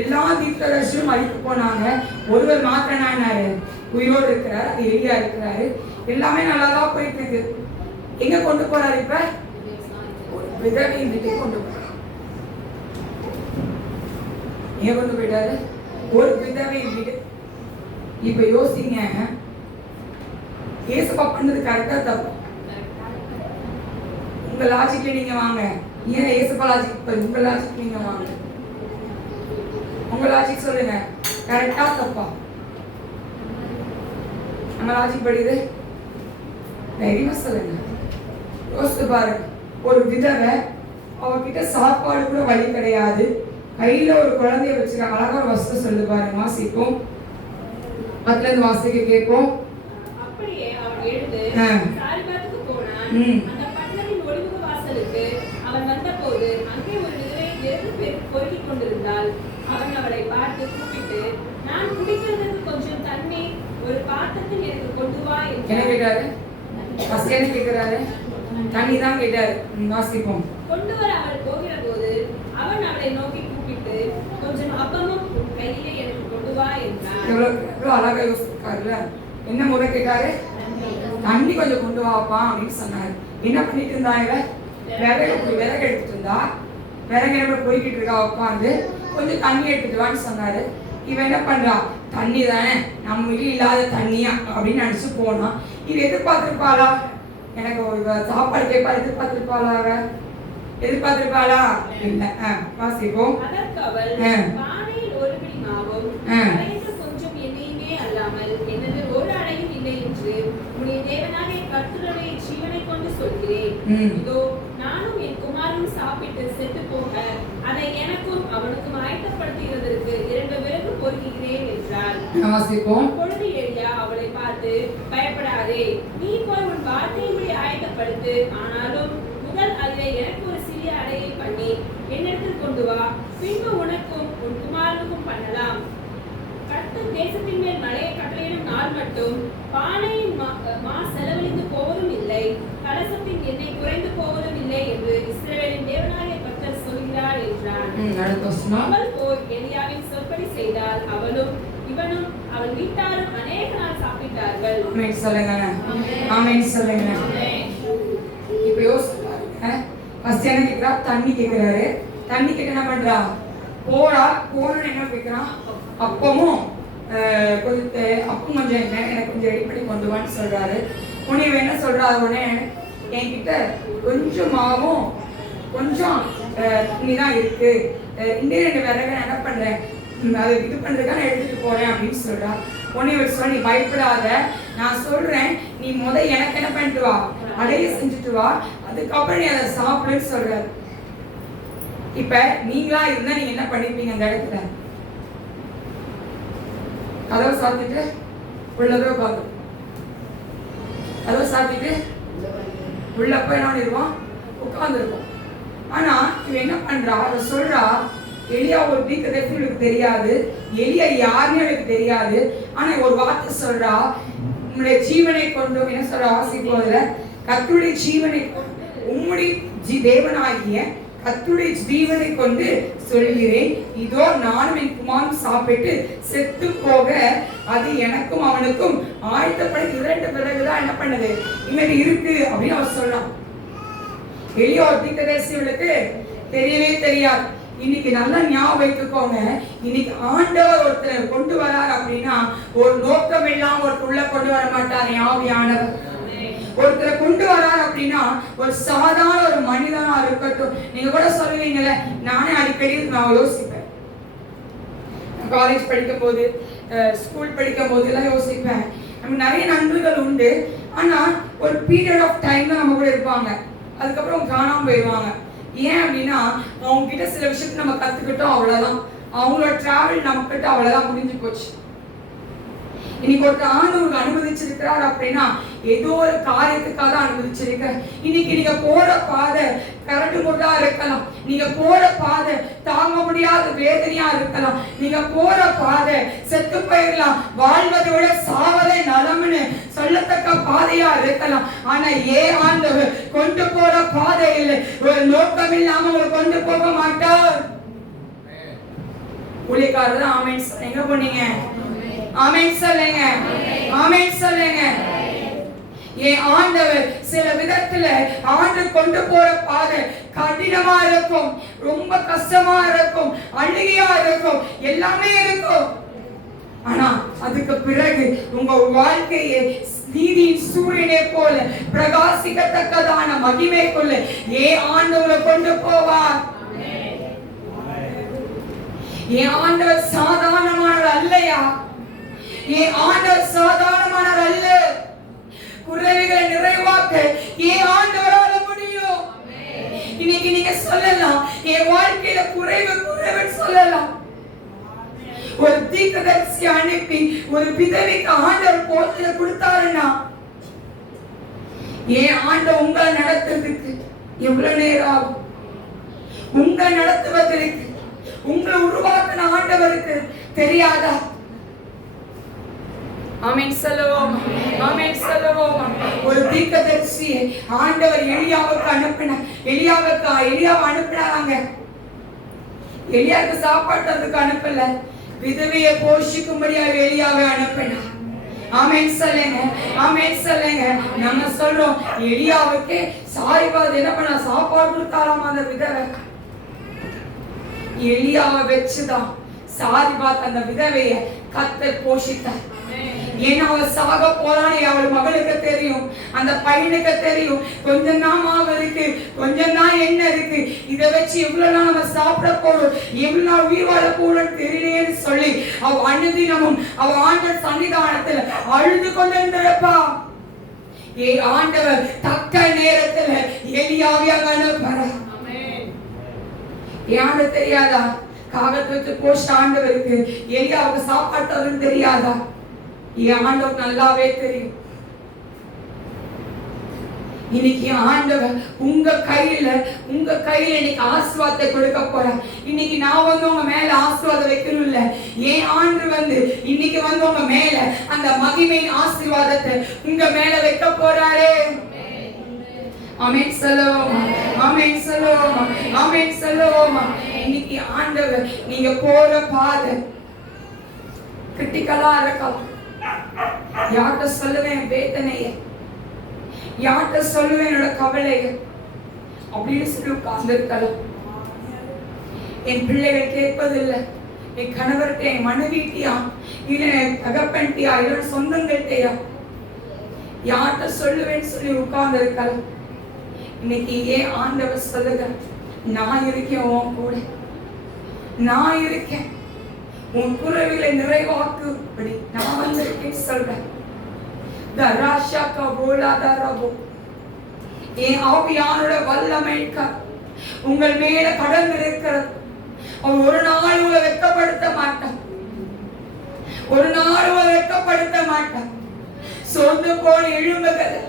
எல்லா தீர்க்கதரிசியும் அழித்து போனாங்க. ஒருவர் மாத்திரம் என்னாரு? உயிரோடு இருக்கிறார், அது எலியா இருக்கிறாரு. எல்லாமே நல்லாதான் போயிட்டு இருக்கு. எங்க கொண்டு போறாரு? இப்ப விதவையின் வீட்டுக்கு கொண்டு போறாரு. ஏன் கொண்டு போயிட்டாரு? ஒரு விதவையின் வீடு. இப்ப யோசிங்க, ஏசப்பா பண்ணது கரெக்டா தப்பா? உங்க லாஜிக்ல நீங்க வாங்க. ஏன் ஏசப்பா லாஜிக் உங்க லாஜிக் நீங்க வாங்க. உங்க லாஜிக் சொல்லுங்க, கரெக்டா தப்பா? நம்ம லாஜிக் படிது தைரியமா சொல்லுங்க. யோசித்து பாருங்க. ஒரு விதவை, அவகிட்ட சாப்பாடு கூட வழி கிடையாது, கையில ஒரு குழந்தைய வச்சிருக்காங்க. அழகா ஒரு வசனம் சொல்லு பாருங்க, வாசிப்போம். 10ல இருந்து வாசிக்க கேட்போம். அப்படியே அவன் எழுந்து சாரிபாத்துக்கு போனான். அந்த பட்டணத்தின் ஒளிமுக வாசலுக்கு அவன் வந்தபோது அங்கே ஒரு விதவை வெறுப்பு பொறுக்கிக் கொண்டிருந்தாள். அவன் அவளை பார்த்து கூப்பிட்டு, நான் குடிக்கிறதுக்கு கொஞ்சம் தண்ணீர் ஒரு பாத்திரத்தில் எனக்கு கொண்டு வா என்று. என்ன கேட்டாரு? ஃபர்ஸ்ட் என்ன கேக்குறாரு? தண்ணி தான் கேட்டாரு. வாசிப்போம். கொண்டு வர அவள் போகிற போது அவன் அவளை நோக்கி கூப்பிட்டு, கொஞ்சம் அப்பமும் உன் கையிலே எனக்கு கொண்டு வா என்றான். எவ்வளவு அழகா யோசிச்சிருக்காருல்ல. என்ன முறை கேட்டாரு? தண்ணி கொஞ்சம் கொண்டு வாப்பா அப்படின்னு சொன்னாரு. என்ன பண்ணிட்டு இருந்தாங்க? விறகு எடுத்துட்டு இருந்தா. விறகு என்ன பொறிக்கிட்டு இருக்கா உட்காந்து. கொஞ்சம் தண்ணி எடுத்துட்டு வான்னு சொன்னாரு. இவன் என்ன பண்றா? தண்ணி தானே, நம்ம வீட்டில் இல்லாத தண்ணியா அப்படின்னு நினைச்சு போனா. இது எதிர்பார்த்திருப்பாளா? எனக்கு ஒரு சாப்பாடு கேட்பா, எதிர்பார்த்திருப்பாளா? எதிர்பார்த்திருப்பாளா? இல்ல. வாசிப்போம். அதற்கு அவள், பானையில் ஒரு பிடி மாவும் கொஞ்சம் எண்ணெயுமே அல்லாமல் என்னது ஒரு அடையும் இல்லை என்று உன்னுடைய தேவனாகிய கர்த்தருடைய ஜீவனை கொண்டு சொல்கிறேன். இதோ நானும் என் குமாரனும் சாப்பிட்டு செத்து போக அதை எனக்கும் அவனுக்கும் ஆயத்தப்படுத்துகிறதற்கு 2 விறகு பொறுக்குகிறேன் என்றாள். அப்பொழுது எலியா அவளை பார்த்து, பயப்படாதே, நீ போய் உன் வார்த்தையின்படி ஆயத்தப்படுத்து. ஆனாலும் முதல் அதிலே எனக்கு ஒரு சிறிய அடையை பண்ணி என்னிடத்தில் கொண்டு வா. பின்பு உனக்கும் உன் குமாரனுக்கும் பண்ணலாம். கர்த்தர் தேசத்தின் மேல் மழையை கட்டளையிடும் நாள் மட்டும் பானையின் மா செலவழிந்து போவதும் இல்லை, கலசத்தின் எண்ணெய் குறைந்து போவதும் இல்லை என்று இஸ்ரவேலின் தேவனாகிய கர்த்தர் சொல்கிறார் என்றான். அவள் போய் எலியாவின் சொற்படி செய்தால் அவளும் இவனும் அவள் வீட்டாரும் அநேக நாள் சாப்பிட்டார்கள். ஆமென் சொல்லுங்க. ஆமென் சொல்லுங்க. இப்போ யோசிச்சு பாருங்க. ஃபர்ஸ்ட் என்ன கேக்குறா? தண்ணி கேக்குறாரு. தண்ணி கேட்டு என்ன பண்றா? போடா. போன்னு என்ன கேக்குறான்? அப்பமும் கொஞ்சம் எனக்கு கொஞ்சம் ரெடி பண்ணி கொண்டு வான்னு சொல்றாரு. உடனே என்ன சொல்றா? உடனே என்கிட்ட கொஞ்சம் மாவும் கொஞ்சம் தண்ணி தான் இருக்கு, இன்னும் 2 விறகு நான் என்ன பண்றேன், அதை இது பண்றதுக்காக நான் எடுத்துட்டு போறேன் அப்படின்னு சொல்றா. உடனே சொல்ல, நீ பயப்படாத, நான் சொல்றேன், நீ எனக்கு என்ன பண்ணிட்டு வா, அடைய செஞ்சுட்டு வா, அதுக்கப்புறம் நீ அதை சாப்பிடுன்னு சொல்றாரு. இப்ப நீங்களா இருந்தா நீங்க என்ன பண்ணிருப்பீங்க? அந்த இடத்துல கதவை சாத்திட்டு உள்ளதோ உட்காந்து, கதவை சாத்திட்டு உள்ள போய் என்ன பண்ணிருவோம்? உட்கார்ந்துருப்போம். ஆனா இவன் என்ன பண்றா? அதை சொல்றா, எலியா ஒரு தீர்க்கதரிசி இவளுக்கு தெரியாது, எலியா யாருன்னு எனக்கு தெரியாது. ஆனா ஒரு வார்த்தை சொல்றா, உம்முடைய ஜீவனை கொண்டு, என்ன சொல்ற வாசிப்போதுல, கர்த்தருடைய ஜீவனை உம்முடைய தேவனாகிய கர்த்தருடைய ஜீவனை கொண்டு சொல்கிறேன், இதோ நானும் என் குமாரனும் சாப்பிட்டு செத்து போக அது எனக்கும் அவனுக்கும் ஆயத்தப்பட 2 விறகுதான் என்ன பண்ணுது இனிமேல் இருக்கு அப்படின்னு அவர் சொல்றான். எலியா தீர்க்கதரிசிகளுக்கு தெரியவே தெரியாது. இன்னைக்கு நல்லா ஞாபகம் வைத்துக்கோங்க. இன்னைக்கு ஆண்டவர் ஒருத்தர் கொண்டு வரார் அப்படின்னா ஒரு நோக்கம் இல்லாம ஒருத்தருள்ள கொண்டு வர மாட்டார். ஆவியானவர் ஒருத்தரை கொண்டு வரார் அப்படின்னா ஒரு சாதாரண ஒரு மனிதனா இருக்கட்டும். நீங்க கூட சொல்லுவீங்கல்ல, நானே அடிக்கடி நான் யோசிப்பேன். காலேஜ் படிக்கும் போது, ஸ்கூல் படிக்கும் போது எல்லாம் யோசிப்பேன். நம்ம நிறைய நண்பர்கள் உண்டு, ஆனா ஒரு பீரியட் ஆஃப் டைம்ல நம்ம கூட இருப்பாங்க, அதுக்கப்புறம் காணாம போயிடுவாங்க. ஏன் அப்படின்னா அவங்க கிட்ட சில விஷயத்தை நம்ம கத்துக்கிட்டோம், அவ்வளவுதான். அவங்களோட டிராவல் நம்ம கிட்ட அவ்வளவுதான், முடிஞ்சு போச்சு. இன்னைக்கு ஒரு ஆண்டவர் அனுமதிச்சிருக்கிறார் அப்படின்னா ஏதோ ஒரு காரியத்துக்காக அனுமதிச்சிருக்க. இன்னைக்கு நீங்க போற பாதை கரண்டு முட்டா இருக்கலாம், நீங்க போற பாதை தாங்க முடியாத வேதனையா இருக்கலாம், நீங்க போற பாதை செத்து போயிடலாம், வாழ்வதை விட சாவதே நலம்னு சொல்லத்தக்க பாதையா இருக்கலாம். ஆனா ஏன் ஆண்டவர் கொண்டு போற பாதை இல்லை, ஒரு நோக்கம் இல்லாம உங்களை கொண்டு போக மாட்டார். ஊழியக்காரர் ஆமென் எங்க போனீங்க? ஆமென் சொல்லுங்க. ஆமென் சொல்லுங்க. என் ஆண்டவர் சில விதத்துல ஆண்டு கொண்டு போற பாதை கடினமா இருக்கும், ரொம்ப கஷ்டமா இருக்கும், அழுகையா இருக்கும், எல்லாமே இருக்கும். ஆனா அதுக்கு பிறகு உங்க வாழ்க்கையை நீதியின் சூரியனை போல பிரகாசிக்கத்தக்கதான மகிமைக்குள்ள ஆண்டவரை கொண்டு போவார். ஆண்டவர் சாதாரணமானவர் அல்லையா? ஆண்டவர் சாதாரணமானவர் அல்ல. குறைவுகளை நிறைவாக்க ஆண்டவரால முடியும். இன்னைக்கு நீங்க சொல்லலாம், என் வாழ்க்கையில குறைவு சொல்லலாம். ஒரு தீர்க்கதரிசி அனுப்பி ஒரு விதவைக்கு ஆண்டவர் போதனை கொடுத்தாருன்னா, ஆண்டவர் உங்களை நடத்துறதுக்கு எவ்வளவு நேரம் ஆகும்? உங்களை நடத்துவதற்கு உங்களை உருவாக்கின ஆண்டவருக்கு தெரியாதா? ஆமென் சொல்லுவோம், ஆமென் சொல்லுவோம். ஒரு தீர்க்கதரிசியை ஆண்டவர் எலியாவுக்கு அனுப்பினார். எலியாவை அனுப்பினாங்க. எலியாவுக்கு சாப்பாட்டுறதுக்கு அனுப்பல, விதவையை போஷிக்கும்படியாக எலியாவை அனுப்பினார். ஆமென் சொல்லுங்க, ஆமென் சொல்லுங்க. நம்ம சொல்றோம், எலியாவுக்கு சாரிபாத் என்ன பண்ண சாப்பாடு கொடுத்தாராம் அந்த விதவை. எலியாவை வச்சுதான் சாரிபாத் அந்த விதவையை கர்த்தர் போஷித்தார். ஏன்னா அவள் சாக போறானே அவள் மகளுக்கு தெரியும், அந்த பையனுக்கு தெரியும். கொஞ்சம் தான் மாவு இருக்கு, கொஞ்சம் தான் எண்ணெய் இருக்கு, இதை வச்சு எவ்வளவு நாள் நம்ம சாப்பிட போறோம், எவ்வளவு நாள் உயிர் வாழ போறோம்னு தெரியலேன்னு சொல்லி அவ அனுதினமும் அவ ஆண்டவர் சன்னிதானத்துல அழுது கொண்டிருந்திருப்பா. ஆண்டவர் தக்க நேரத்துல எலியாவை அனுப்புறார். ஏன்னு தெரியாதா? காகத்துக்கு போஸ்ட் ஆண்டவருக்கு எலியாவுக்கு சாப்பாடு தெரியாதா? ஆண்டவர் நல்லாவே தெரியும். இன்னைக்கு ஆண்டவர் உங்க கையில இன்னைக்கு ஆசீர்வாதத்தை கொடுக்க போறார். இன்னைக்கு நான் வந்து உங்க மேல ஆசீர்வாதம் வைக்கணும் இல்ல, ஆண்டு இன்னைக்கு உங்க மேல அந்த மகிமையின் ஆசீர்வாதத்தை உங்க மேல வைக்க போறாரே. ஆமென் சொல்லுவோம், ஆமென் சொல்லுவோம், ஆமென் சொல்லுவோம். இன்னைக்கு ஆண்டவர் நீங்க போற பாதை கிரிட்டிக்கலா இருக்கலாம். யார்கிட்ட சொல்லுவேன் வேதனைய, யார்கிட்ட சொல்லுவேன் என்னோட கவலைய அப்படின்னு சொல்லி உட்கார்ந்துருக்கலாம். என் பிள்ளைகள் கேட்பதில்லை, என் கணவர்கிட்ட, என் மனைவிட்டியா, இல்ல தகப்பன்ட்டியா, இல்ல சொந்தங்கள்கிட்டயா, யார்கிட்ட சொல்லுவேன்னு சொல்லி உட்கார்ந்து இருக்கலாம். இன்னைக்கு ஆண்டவர் சொல்லுங்க, நான் இருக்கேன் உன் கூட, நான் இருக்கேன், உன் குறைவுகளை நிறைவாக்கும்படி நான் வந்திருக்கேன் சொல்றேன். என் ஆவியானோட வல்லமைக்க உங்கள் மேல கடந்து இருக்கிறது. அவன் ஒரு நாள் உங்களை வெட்கப்படுத்த மாட்டான், ஒரு நாள் உங்களை வெட்கப்படுத்த மாட்டான். சோர்ந்து போய் எழும்புகளை,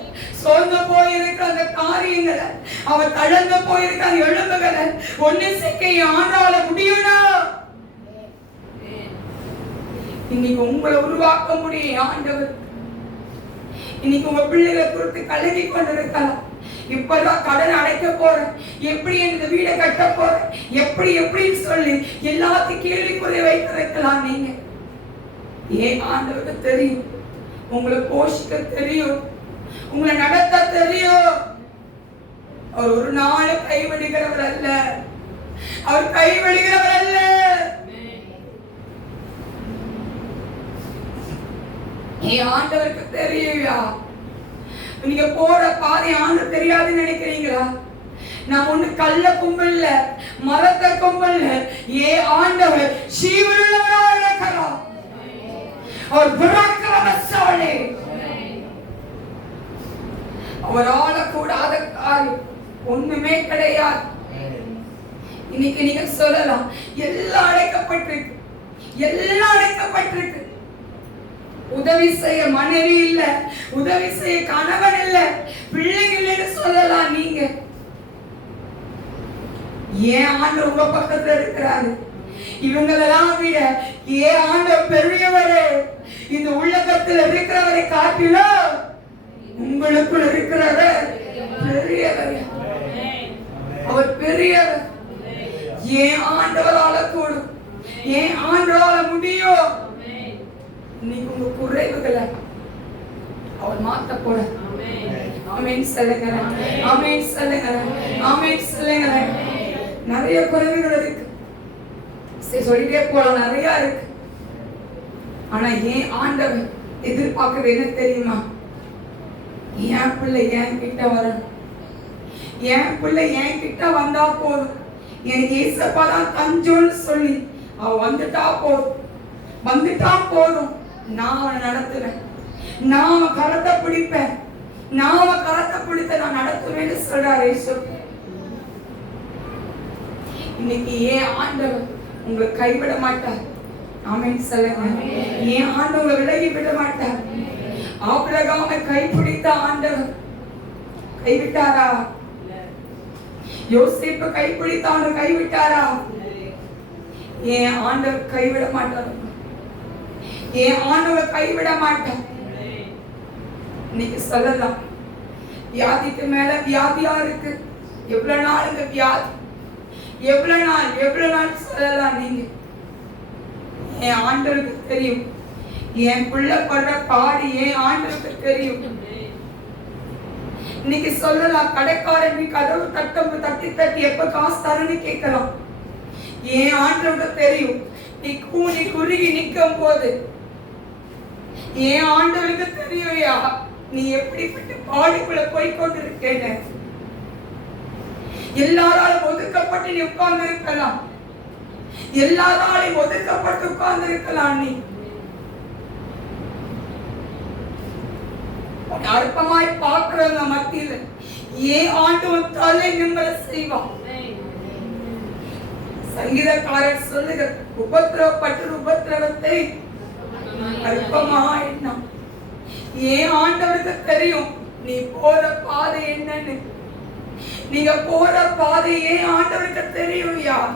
சோர்ந்து போயிருக்கிற அந்த காரியங்களை, அவன் தளர்ந்து போயிருக்கிற அந்த எழும்புகளை ஒன்னு செய்ய ஆண்டால முடியும்னா இன்னைக்கு உங்களை உருவாக்க முடியும் ஆண்டவர். இன்னைக்கு உங்க பிள்ளைகளை குறித்து கலங்கி கொண்டிருக்கலாம். இப்பதான் கடன் அடைக்க போறேன், எப்படி இந்த வீடை கட்ட போறேன், எப்படின்னு சொல்லி எல்லாத்தையும் கேள்விக்குறை வைத்திருக்கலாம். நீங்க ஆண்டவருக்கு தெரியும், உங்களை போஷிக்க தெரியும், உங்களை நடத்த தெரியும். அவர் ஒரு நாள் கைவிடுகிறவர் அல்ல, அவர் கைவிடுகிறவர் அல்ல. ஆண்டவருக்கு தெரியுயா? நீங்க போற பாதை ஆண்டவர் தெரியாதுன்னு நினைக்கிறீங்களா? நான் ஒண்ணு கல்ல கும்பல்ல, மரத்தை கும்பல்ல, ஆண்டவர் ஜீவனுள்ளவராக இருக்கிறார். அவர் பராக்கிரமசாலி, அவரால கூடாத காரியம் ஒண்ணுமே கிடையாது. இன்னைக்கு நீங்க சொல்லலாம், எல்லாம் அடைக்கப்பட்டிருக்கு, எல்லாம் அடைக்கப்பட்டிருக்கு. உதவி செய்ய மனைவி இல்ல, உதவி செய்ய கணவன் இல்ல, பிள்ளைகள் சொல்லலாம். நீங்க ஆண்டவர் உங்க பக்கத்துல இருக்கிறாரு. இவங்களெல்லாம் விட ஆண்டவர் பெரியவரே. இந்த உலகத்தில் இருக்கிறவரை காட்டிலும் உங்களுக்குள் இருக்கிறவர் பெரியவர். அவர் பெரியவர். ஆண்டவரால கூடும், ஆண்டவரால முடியும். இன்னைக்கு உங்க குறைவுகளை அவர் மாத்த போற. ஆமென் சொல்லுங்க, ஆமென் சொல்லுங்க, ஆமென் சொல்லுங்க. நிறைய குறைவுகள் இருக்கு, சொல்லிட்டே போலாம், நிறைய இருக்கு. ஆனா ஏன் ஆண்டவர் எதிர்பார்க்கறது என்ன தெரியுமா? என் பிள்ளை என் கிட்ட வரணும், என் பிள்ளை என் கிட்ட வந்தா போதும், எனக்கு ஏசப்பா தான் தஞ்சோன்னு சொல்லி அவ வந்துட்டா போதும், நான் அவனை நடத்துவேன், நான் அவன் கரத்தை பிடிப்பேன், நான் அவன் கரத்தை பிடித்த நான் நடத்துவேன்னு சொல்றாரு இயேசு. இன்னைக்கு ஏன் ஆண்டவர் உங்களை கைவிட மாட்டார்? ஆமென் சொல்லுங்க. ஏன் ஆண்டவர் விலகி விட மாட்டார்? ஆபிரகாமை கைப்பிடித்த ஆண்டவர் கைவிட்டாரா? யோசேப்பு கைப்பிடித்த கைவிட்டாரா? ஏன் ஆண்டவர் கைவிட மாட்டார்? ஏன் ஆண்டவர் கைவிட மாட்டார்? இன்னைக்கு சொல்லலாம், வியாதிக்கு மேல வியாதியா இருக்கு. எவ்வளவு நாள் இந்த வியாதி, எவ்வளவு நாள் சொல்லலாம். நீங்க என் ஆண்டவருக்கு தெரியும், என் பிள்ளை படுற பாடு என் ஆண்டவருக்கு தெரியும். இன்னைக்கு சொல்லலாம், கடைக்காரன் நீ கதவு தட்டி எப்ப காசு தரன்னு கேட்கலாம். என் ஆண்டவருக்கு தெரியும், நீ கூனி குறுகி நிற்கும் போது என் ஆண்டவருக்கு தெரியும்யா நீ எப்படிப்பட்ட பாடுக்குள்ள போய்கொண்டு இருக்கேன்னு. எல்லாராலும் ஒதுக்கப்பட்டு நீ உட்கார்ந்து இருக்கலாம், எல்லாராலையும் ஒதுக்கப்பட்டு உட்கார்ந்து இருக்கலாம். நீ அற்பமாய் பார்க்கிறவங்க மத்தியில ஏன் ஆண்டவன் தலை நிம்மல செய்வான். சங்கீதக்காரர் சொல்லுக, உபத்திரவப்பட்டு உபத்திரவத்தை அற்பமாய் எண்ணான். ஏன் ஆண்டவருக்கு தெரியும் நீ போற பாதை என்னன்னு. நீங்க போற பாதை ஏன் ஆண்டவருக்கு தெரியும். யார்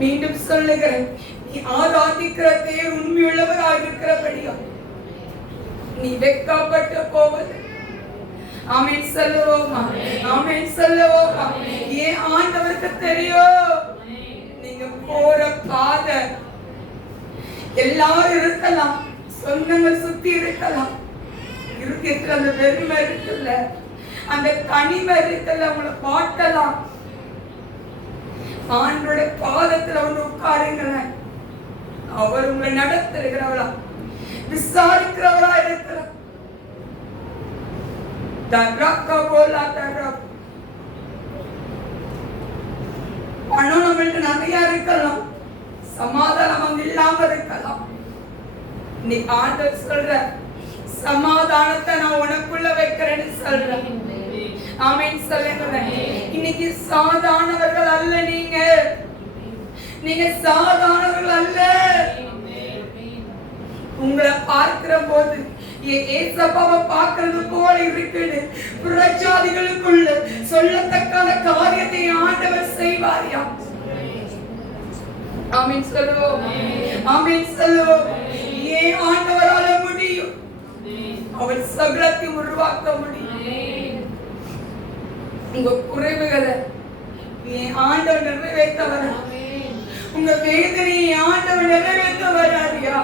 மீண்டும் சொல்லுகிறேன், நீ ஆராதிக்கிற தேவன் உண்மையுள்ளவராக இருக்கிறபடியா நீ வெட்கப்பட்டு போவது. ஆமென் சொல்லுவோமா? ஆமென் சொல்லுவோமா? ஏன் ஆண்டவருக்கு தெரியும் நீங்க போற பாதை. எல்லாரும் இருக்கலாம், சொந்தங்கள் சுத்தி இருக்கலாம், இருக்கிற அந்த வெறுமை இருக்குல்ல, அந்த தனிமை இருக்குல்ல, உங்களை பாட்டலாம். ஆண்டோட பாதத்துல வந்து உட்காருங்களேன். அவர் உங்களை நடத்துகிறவரா, விசாரிக்கிறவரா இருக்கிறார். பணம் நம்மள்ட்ட நிறைய இருக்கலாம், சமாதானம் இல்லாம இருக்கலாம். நீ ஆண்டவர் சொல்ற சமாதானத்தை நான் உனக்குள்ள வைக்கிறேன்னு சொல்றேன். ஆமென் சொல்லுங்க. இன்னைக்கு சாதாரணவர்கள் அல்ல, நீங்க சாதாரணவர்கள் அல்ல. உங்களை பார்க்கிற போது ஏசப்பாவை பார்க்கிறது போல இருக்குது. பிரஜாதிகளுக்குள்ள சொல்லத்தக்கான காரியத்தை ஆண்டவர் செய்வாரியா? ஆமென் சொல்லுவோம். ஆமென் சொல்லுவோம். ஏன் ஆண்டவரால முடியும், அவர் சகலத்தை உருவாக்க முடியும். உங்க குறைவுகளை ஏன் ஆண்டவர் நிறைவேற்றவரா? உங்க வேதனையை ஆண்டவர் நிறைவேற்ற வராதியா?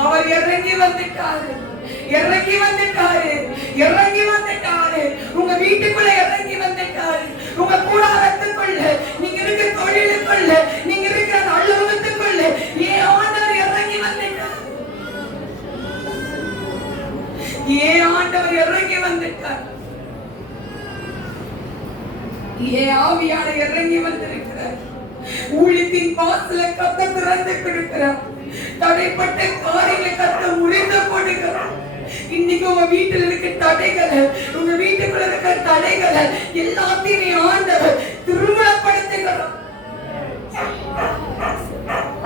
அவர் இறங்கி வந்துட்டாரு, இறங்கி வந்துட்டாரு, இறங்கி வந்துட்டாரு. உங்க வீட்டுக்குள்ள இறங்கி வந்துட்டாரு, உங்க கூடாரத்துக்குள்ள, நீங்க இருக்கிற தொழிலுக்குள்ள, நீங்க இருக்கிற அலுவலகத்துக்குள்ள ஏன் ஆண்டவர் இறங்கி வந்துட்டார்? ஏன் ஆண்டவர் இறங்கி வந்துட்டார்? ஏன் ஆவியானவர் இறங்கி வந்திருக்கிறார்? ஊழியத்தின் வாசல கத்த திறந்து கொடுக்கிறார். தடைப்பட்ட காரியங்களை கத்த முறிந்து கொடுக்கிறார். இன்னைக்கு உங்க வீட்டில் இருக்க தடைகளை, உங்க வீட்டுக்குள்ள இருக்க தடைகளை எல்லாத்தையும் ஆண்டவர் திருமணப்படுத்துகிறார்.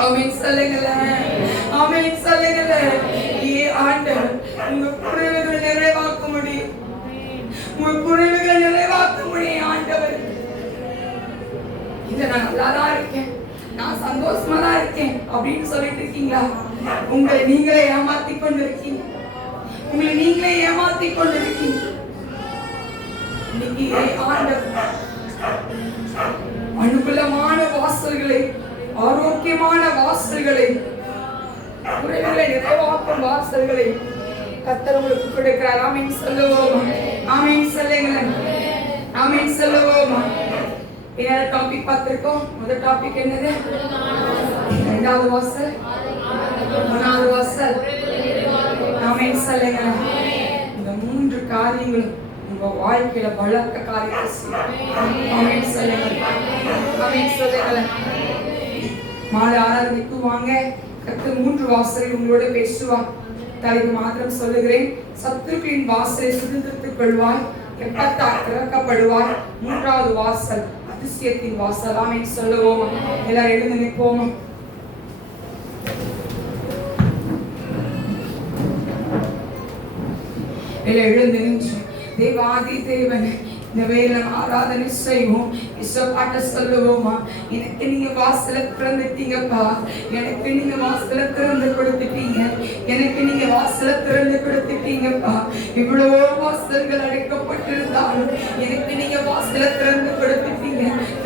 ஆமென் சொல்லுங்களேன். ஆமென் சொல்லுங்களேன். ஆண்டவர் உங்க குறைவுகளை நிறைவாக்க முடியும், உங்க குறைவுகளை நிறைவாக்க முடியும். ஆண்டவர் இத நான் நல்லாதான் இருக்கேன், நான் சந்தோஷமா தான் இருக்கேன் அப்படின்னு சொல்லிட்டு இருக்கீங்களா? உங்களை நீங்களே ஏமாத்தி கொண்டிருக்கீங்க, உங்களை நீங்களே ஏமாத்தி கொண்டிருக்கீங்க. இன்னைக்கு ஆண்டவர் அனுகூலமான வாசல்களை, ஆரோக்கியமான வாசல்களை, குறைவுகளை நிறைவாக்கும் வாசல்களை கர்த்தர் உங்களுக்கு கொடுக்கிறார். ஆமென் சொல்லுவோம். ஆமென் சொல்லுங்களேன். ஆமென் சொல்லுவோம். என்ன டாபிக் பார்த்திருக்கோம்? முதல் டாபிக் என்னது? ரெண்டாவது வாசல், மூணாவது வாசல். ஆமென் சொல்லுங்க. இந்த 3 காரியங்களும் உங்க வாழ்க்கையில பலத்த காரியத்தை செய்யும். ஆமென் சொல்லுங்க. ஆமென் சொல்லுங்க. மாலை ஆராதனைக்கு வாங்க. கர்த்தர் 3 வாசலை உங்களோட பேசுவார். தலைக்கு மாத்திரம் சொல்லுகிறேன். சத்துருக்களின் வாசலை சுதந்திரத்துக் கொள்வாய். எப்பத்தா திறக்கப்படுவாய். 3வது வாசல் அதிசயத்தின் வாசல். ஆமென் சொல்லுவோம். எல்லாரும் எழுந்து நிற்போம். எழுந்து நின்று தேவாதி தேவன் இந்த வேலை ஆராதனை செய்வோம். இசப்பாட்ட சொல்லுவோமா, எனக்கு நீங்க வாசல திறந்துட்டீங்கப்பா, எனக்கு நீங்க வாசல திறந்து கொடுத்துட்டீங்க, எனக்கு நீங்க வாசல திறந்து கொடுத்துட்டீங்கப்பா. இவ்வளவோ வாசல்கள் அடைக்கப்பட்டிருந்தாலும் எனக்கு நீங்க வாசல திறந்து கொடுத்துட்டீங்க.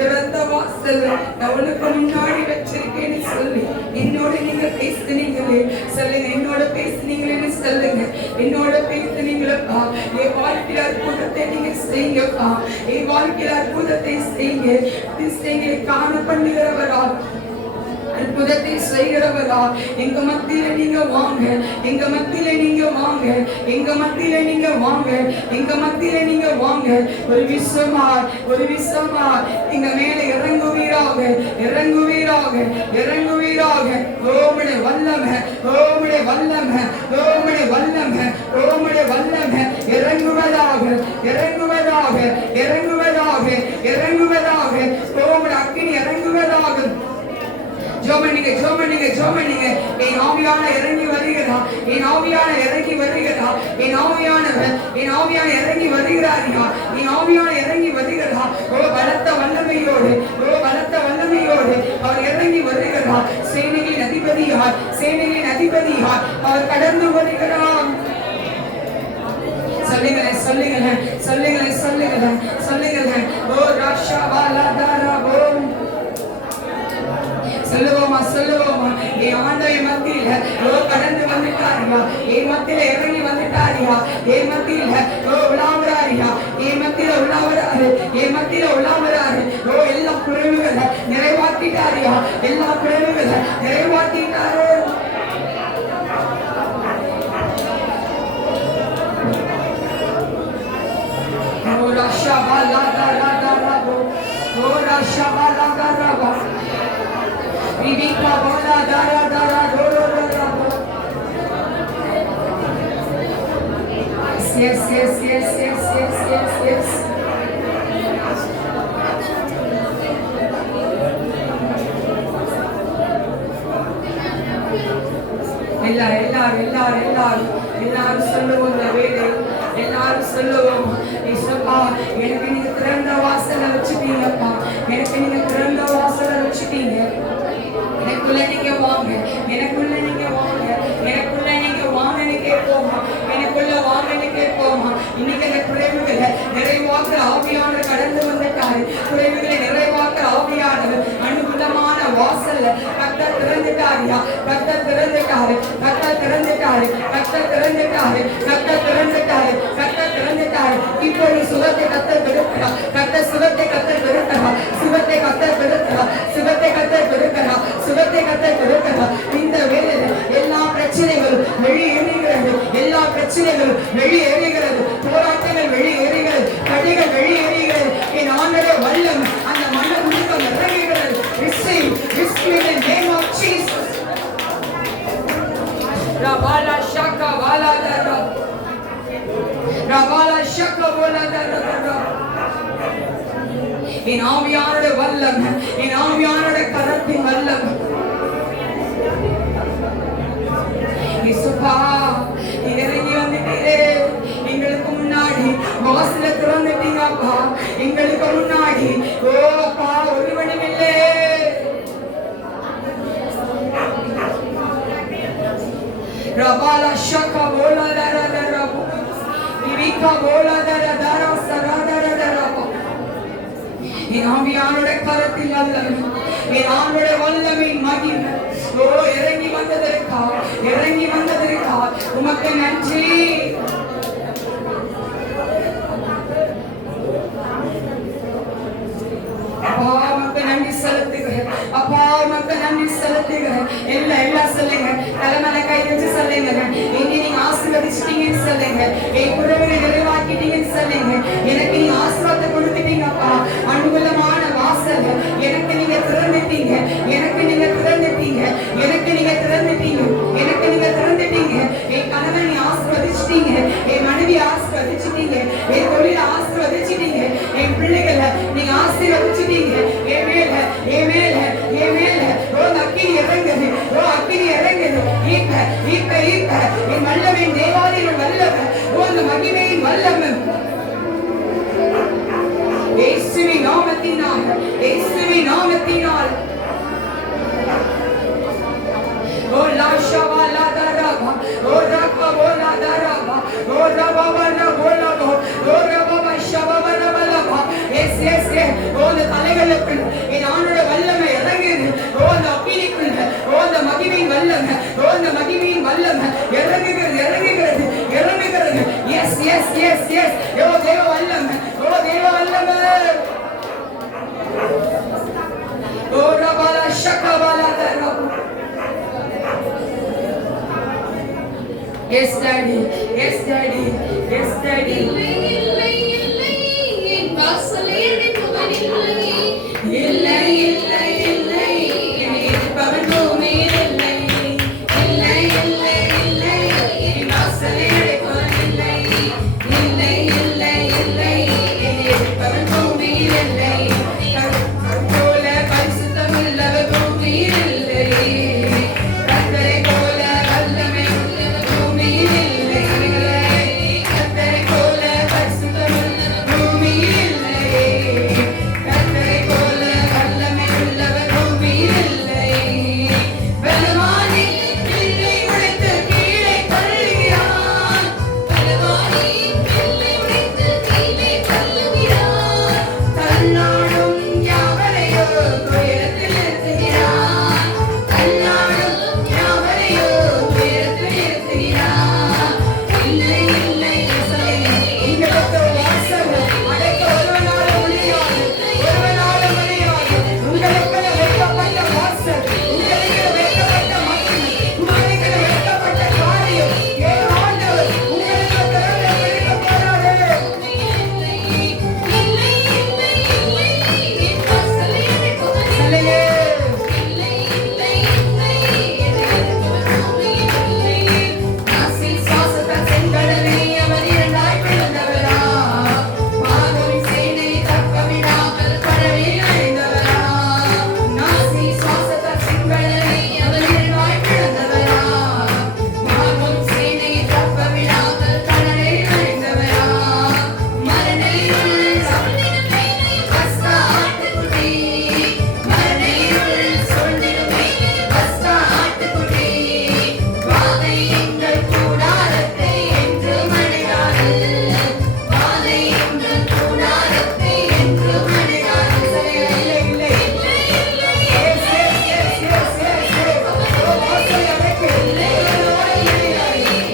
திறந்த வாசல் அவளுக்கு முன்னாடி வச்சிருக்கேன்னு சொல்லி என்னோட நீங்க பேசுனீங்களே சொல்லுங்க. என்னோட பேசுனீங்களேன்னு சொல்லுங்க. என்னோட பேசுனீங்களப்பா. என் வாழ்க்கையில அற்புதத்தை நீங்க செய்யுங்க. என் வாழ்க்கையில அற்புதத்தை செய்யுங்க. அதிசயங்களை காண பண்ணுகிறவரா, அற்புதத்தை செய்கிறவரா, எங்க மத்தியில நீங்க வாங்க, எங்க மத்தியில நீங்க வாங்க, எங்க மத்தியில நீங்க வாங்க, எங்க மத்தியில நீங்க வாங்க. ஒரு விஷமா எங்க மேல இறங்குவீராக, இறங்குவீராக, இறங்குவீராக. ஓமுடைய வல்லமை, ஓமுடைய வல்லமை, ஓமுடைய வல்லமை, ஓமுடைய வல்லமை இறங்குவதாக, இறங்குவதாக, இறங்குவதாக, இறங்குவதாக. ஓமுடைய அக்கினி இறங்குவதாக. ஜோமனிங்க, ஜோமனிங்க, ஜோமனிங்க. என் ஆவியான இறங்கி வருகிறா, என் ஆவியான இறங்கி வருகிறா, என் ஆவியானவர், என் ஆவியான இறங்கி வருகிறாரியா, என் ஆவியான இறங்கி வருகிறா. ஓ பலத்த வல்லமையோடு, ஓ பலத்த வல்லமையோடு அவர் இறங்கி வருகிறார். சேனைகளின் அதிபதியார், சேனைகளின் அதிபதியார் அவர் கடந்து வருகிறார். சொல்லுங்களேன், சொல்லுங்களேன், சொல்லுங்களேன், சொல்லுங்களேன், சொல்லுங்களேன். ஓ ராஷா பாலாதாரா ஓ சொல்லுவோமா, சொல்லுவோமா. என் ஆண்டை மத்தியில ஓ கடந்து வந்துட்டாரியா, என் மத்தியில இறங்கி வந்துட்டாரியா, என் மத்தியில ஓ உலாவராரியா, என் மத்தியில உலாவராரு, என் மத்தியில உலாவராரு. ஓ எல்லா குறைவுகளை நிறைவாக்கிட்டாரியா, எல்லா குறைவுகளை நிறைவாக்கிட்டாரு. ஓ ராஷா பாலாதாரா ஓ Rasha பாலாதாரா Vivika bola dara dara doro dara. Yes, yes, yes, yes, yes, yes, yes. எல்லாரும் சொல்லுவோம். எல்லாரும் சொல்லுவோம். இயேசுப்பா, எனக்கு நீங்க திறந்த வாசலை வச்சுட்டீங்கப்பா, எனக்கு நீங்க திறந்த வாசலை வச்சுட்டீங்க. எனக்குள்ள நீங்க வாங்க, எனக்குள்ள நீங்க வாங்க, எனக்குள்ள நீங்க வாங்கன்னு கேட்போமா, எனக்குள்ள வாங்கன்னு கேட்போமா. இன்னைக்கு அந்த குறைவுகளை நிறைவாக்குற ஆவியானவர் கடந்து வந்துட்டாரு. குறைவுகளை நிறைவாக்குற ஆவியானவர் அனுகூலமான வாசல்ல கர்த்தர் திறந்துட்டாரியா, கர்த்தர் திறந்துட்டாரு, கர்த்தர் திறந்துட்டாரு, கர்த்தர் திறந்துட்டாரு, கர்த்தர் திறந்துட்டாரு, கர்த்தர் திறந்துட்டாரு. இப்போ நீ சுகத்தை கர்த்தர் பெருக்கிறா, கர்த்தர் சுகத்தை கர்த்தர் பெருக்கிறா, சுகத்தை கர்த்தர் பெருக்கிறா, சுகத்தை கர்த்தர் பெருக்கிறா, சுகத்தை கர்த்தர் பெருக்கிறா. இந்த வேளையில எல்லா பிரச்சனைகளும் வெளியேறுகிறது, எல்லா பிரச்சனைகளும் வெளியேறுகிறது, போராட்டங்கள் வெளியேறுகிறது, தடைகள் வெளியேறுகிறது. என் ஆண்டவரே வல்லம் அந்த மன உருக்கம் இறங்குகிறது. Receive, receive in the name of Jesus. Ravala shaka vala dara, Ravala shaka vala dara. என் ஆவியானோட வல்லம், என் ஆவியானோட கரத்தின் வல்லம். இயேசுப்பா, இறங்கி வந்துட்டீரே, எங்களுக்கு முன்னாடி வாசல திறந்துட்டீங்கப்பா, எங்களுக்கு முன்னாடி. ஓ அப்பா, ஒருவனும் இல்லை. ரபாலா ஷக்கா போலா தர தர விவிகா போலா தர தர சரா தர தர. என் ஆவியானோட கரத்தில் வல்லமை, என் ஆண்டோட வல்லமையின் மகிமை. ஓ இறங்கி வந்ததற்கா, இறங்கி வந்ததற்கா உமக்கு நன்றி. அப்பா உமக்கு நன்றி செலுத்துகிறேன், அப்பா உமக்கு நன்றி நன்றி செலுத்துகிறேன். எல்லாம் சொல்லுங்க, தலைமையில கை வச்சு சொல்லுங்க, என்னை நீங்க ஆசீர்வதிச்சிட்டீங்கன்னு சொல்லுங்க, என் குறைகளை நிறைவாக்கிட்டீங்கன்னு சொல்லுங்க, எனக்கு நீங்க ஆசீர்வாதத்தை கொடுத்துட்டீங்கப்பா. அனுகூலமான வாசல் எனக்கு நீங்க திறந்துட்டீங்க, எனக்கு நீங்க திறந்துட்டீங்க, எனக்கு நீங்க திறந்துட்டீங்க, எனக்கு நீங்க திறந்துட்டீங்க. என் கணவன் நீ ஆசீர்வதிச்சிட்டீங்க, என் மனைவி ஆசீர்வதிச்சிட்டீங்க, என் தொழில ஆசீர்வதிச்சிட்டீங்க, என் பிள்ளைகளை நீங்க ஆசீர்வதிச்சிட்டீங்க. என் மேல என் மேல என் மேல ஓ அக்கினி இறங்குது, ஓ அக்கினி இறங்குது. ஈக்க ஈக்க ஈக்க என் வல்லமையின் தேவாலயம் வல்லமை, ஓ அந்த மகிமையின் வல்லமை இயேசுவின் நாமத்தினால், இயேசுவின் நாமத்தினால். ஓ லாஷவா லாதரவா, ஓ ரபா ஓ லாதரவா, ஓ ரபா வர போலவோ, ஓ ரபா ஷவா வரவலவா. எஸ் எஸ் எஸ் ஓ அந்த தலைகளுக்கு என் ஆண்டோட வல்லமை இறங்குது. ஓ அந்த அக்கினிக்குள்ள, ஓ அந்த மகிமையின் வல்லமை, ஓ அந்த மகிமையின் வல்லமை இறங்குகிறது, இறங்குகிறது, இறங்குகிறது. எஸ் எஸ் எஸ் எஸ் ஓ தேவ வல்லமை, ஓ தேவ வல்லமை. ஓ ரபா ஷகவா லாதரவா. Yes daddy, yes daddy, yes daddy. இல்லை இல்லை இல்லை என் வாசலை அடைப்பவன் இல்லை, இல்லை இல்லை இல்லை என்னை எதிர்ப்பவன் பூமியில் இல்லை, இல்லை இல்லை இல்லை என் வாசலை அடைப்பவன் இல்லை, இல்லை இல்லை இல்லை என்னை எதிர்ப்பவன் பூமியில் இல்லை, போல பரிசுத்தம் உள்ளவர் பூமியில் இல்லை, கர்த்தரை போல வல்லமை உள்ளவர் பூமியில் இல்லை, கர்த்தரை போல பரிசுத்தம் உள்ளவர் பூமியில் இல்லை, கர்த்தரை போல வல்லமை உள்ளவர் பூமியில் இல்லை. பலவானே வில்லை உடைத்து கீழே தள்ளுகிறான், பலவானே வில்லை உடைத்து கீழே தள்ளுகிறான், தள்ளாடும் யாவரையோ உயரத்தில் நிறுத்துகிறான், தள்ளாடும் யாவரையோ உயரத்தில் நிறுத்துகிறான். இல்லை இல்லை இயேசுவே, இந்த வாசல் அடைக்க ஒருவனால முடியாது, ஒருவனால முடியாது. உங்களுக்கு வைக்கப்பட்ட வாசல், உங்களுக்கு வைக்கப்பட்ட மகிமை, உங்களுக்கு வைக்கப்பட்ட காரியம் என் ஆண்டவர் உங்களுக்கு திறந்து வைக்க போறாரு. இல்லை இல்லை இல்லை என் வாசலை அடைப்பவன் இல்லை, இல்லை இல்லை இல்லை என்னை அடைப்பவன் பூமியில் இல்லை. நாசில் சுவாசத்தால் செங்கடலை அவர் இரண்டாய் பிளந்தவரா, மார்பின் சேனை தப்பவிடாமல் கடலில் அழிந்தவரா, நாசில் சுவாசத்தால் செங்கடலை அவர் இரண்டாய் பிளந்தவரா, மார்பின் சேனை தப்பவிடாமல் கடலில் அழிந்தவரா, மரணையுள் சொல்லிடும் மேலே பஸ்கா ஆட்டுக்குட்டி, மரணையுள் சொல்லிடும் மேலே பஸ்கா ஆட்டுக்குட்டி, வாதை எங்கள் கூடாரத்தை என்றும் அடையாது, வாதை எங்கள் கூடாரத்தை என்றும் அடையாது. இல்லை இல்லை இல்லை இல்லை yes yes yes yes yes ஓ வாசல் அடைக்க இல்லை,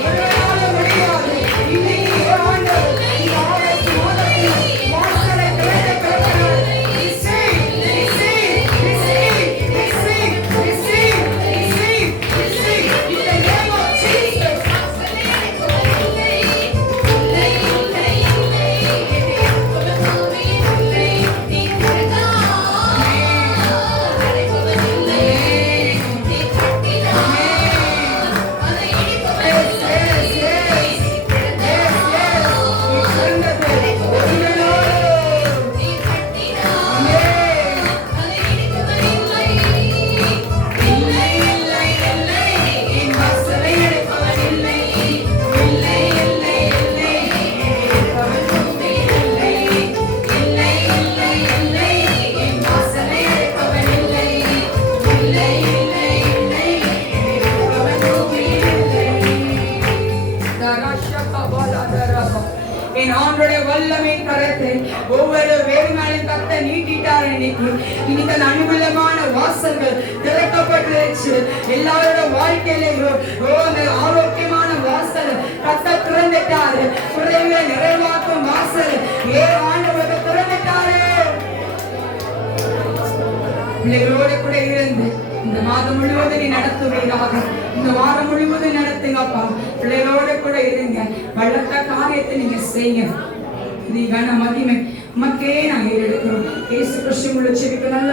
ஒருவனால முடியாது. இன்னைக்கு ஆண்டவர் இந்த ஆகஸ்ட் மாதத்தில் வாசலை திறந்து கொடுக்கிறார். Receive, receive, receive, receive, receive, receive, receive. In the name of Jesus. வாசலை அடைப்பவன் இல்லை, இல்லை இல்லை இல்லை என்னை அடைப்பவன் பூமியில் இல்லை, நீ திறந்தால் அடைப்பவன் இல்லை, நீ கட்டினால் அதை இடிப்பவன் இல்லை, நீ திறந்தால் அடைப்பவன் இல்லை, நீ கட்டினால் அதை இடிப்பவன் இல்லை, இல்லை இல்லை இல்லை என் வாசலை அடைப்பவன் இல்லை, இல்லை இல்லை இல்லை என்னை எதிர்ப்பவன் பூமியில் இல்லை, இல்லை இல்லை இல்லை என் வாசலை அடைப்பவன் இல்லை, இல்லை இல்லை இல்லை என்னை எதிர்ப்பவன் பூமியில் இல்லை. என் ஆண்டோட வல்லமை கரத்தை ஒவ்வொரு வேறுநாளின் கத்த நீட்டிட்டார். இன்னைக்கு அந்த அனுகூலமான வாசல்கள் திறக்கப்பட்டுருச்சு எல்லாரோட வாழ்க்கையிலும். அந்த ஆரோக்கியமான வாசல் கத்த திறந்துட்டாரு, குறைகளை நிறைவாக்கும் வாசல் ஆண்டவர் திறந்துட்டாரு. பிள்ளைகளோட கூட இருந்து இந்த மாதம் முழுவதும் நீ நடத்துவீராக. இந்த வாரம் முழுவதும் நடத்துங்கப்பா. பிள்ளைகளோட கூட இருங்க. பலத்த காரியத்தை நீங்க செய்யுங்க. நீ கன மகிமை மக்கே நாங்கள் எடுக்கிறோம். இயேசு கிறிஸ்துவின் மூலம் ஜெபிக்கிறோம் நல்ல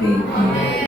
பிதாவே. ஆமென்.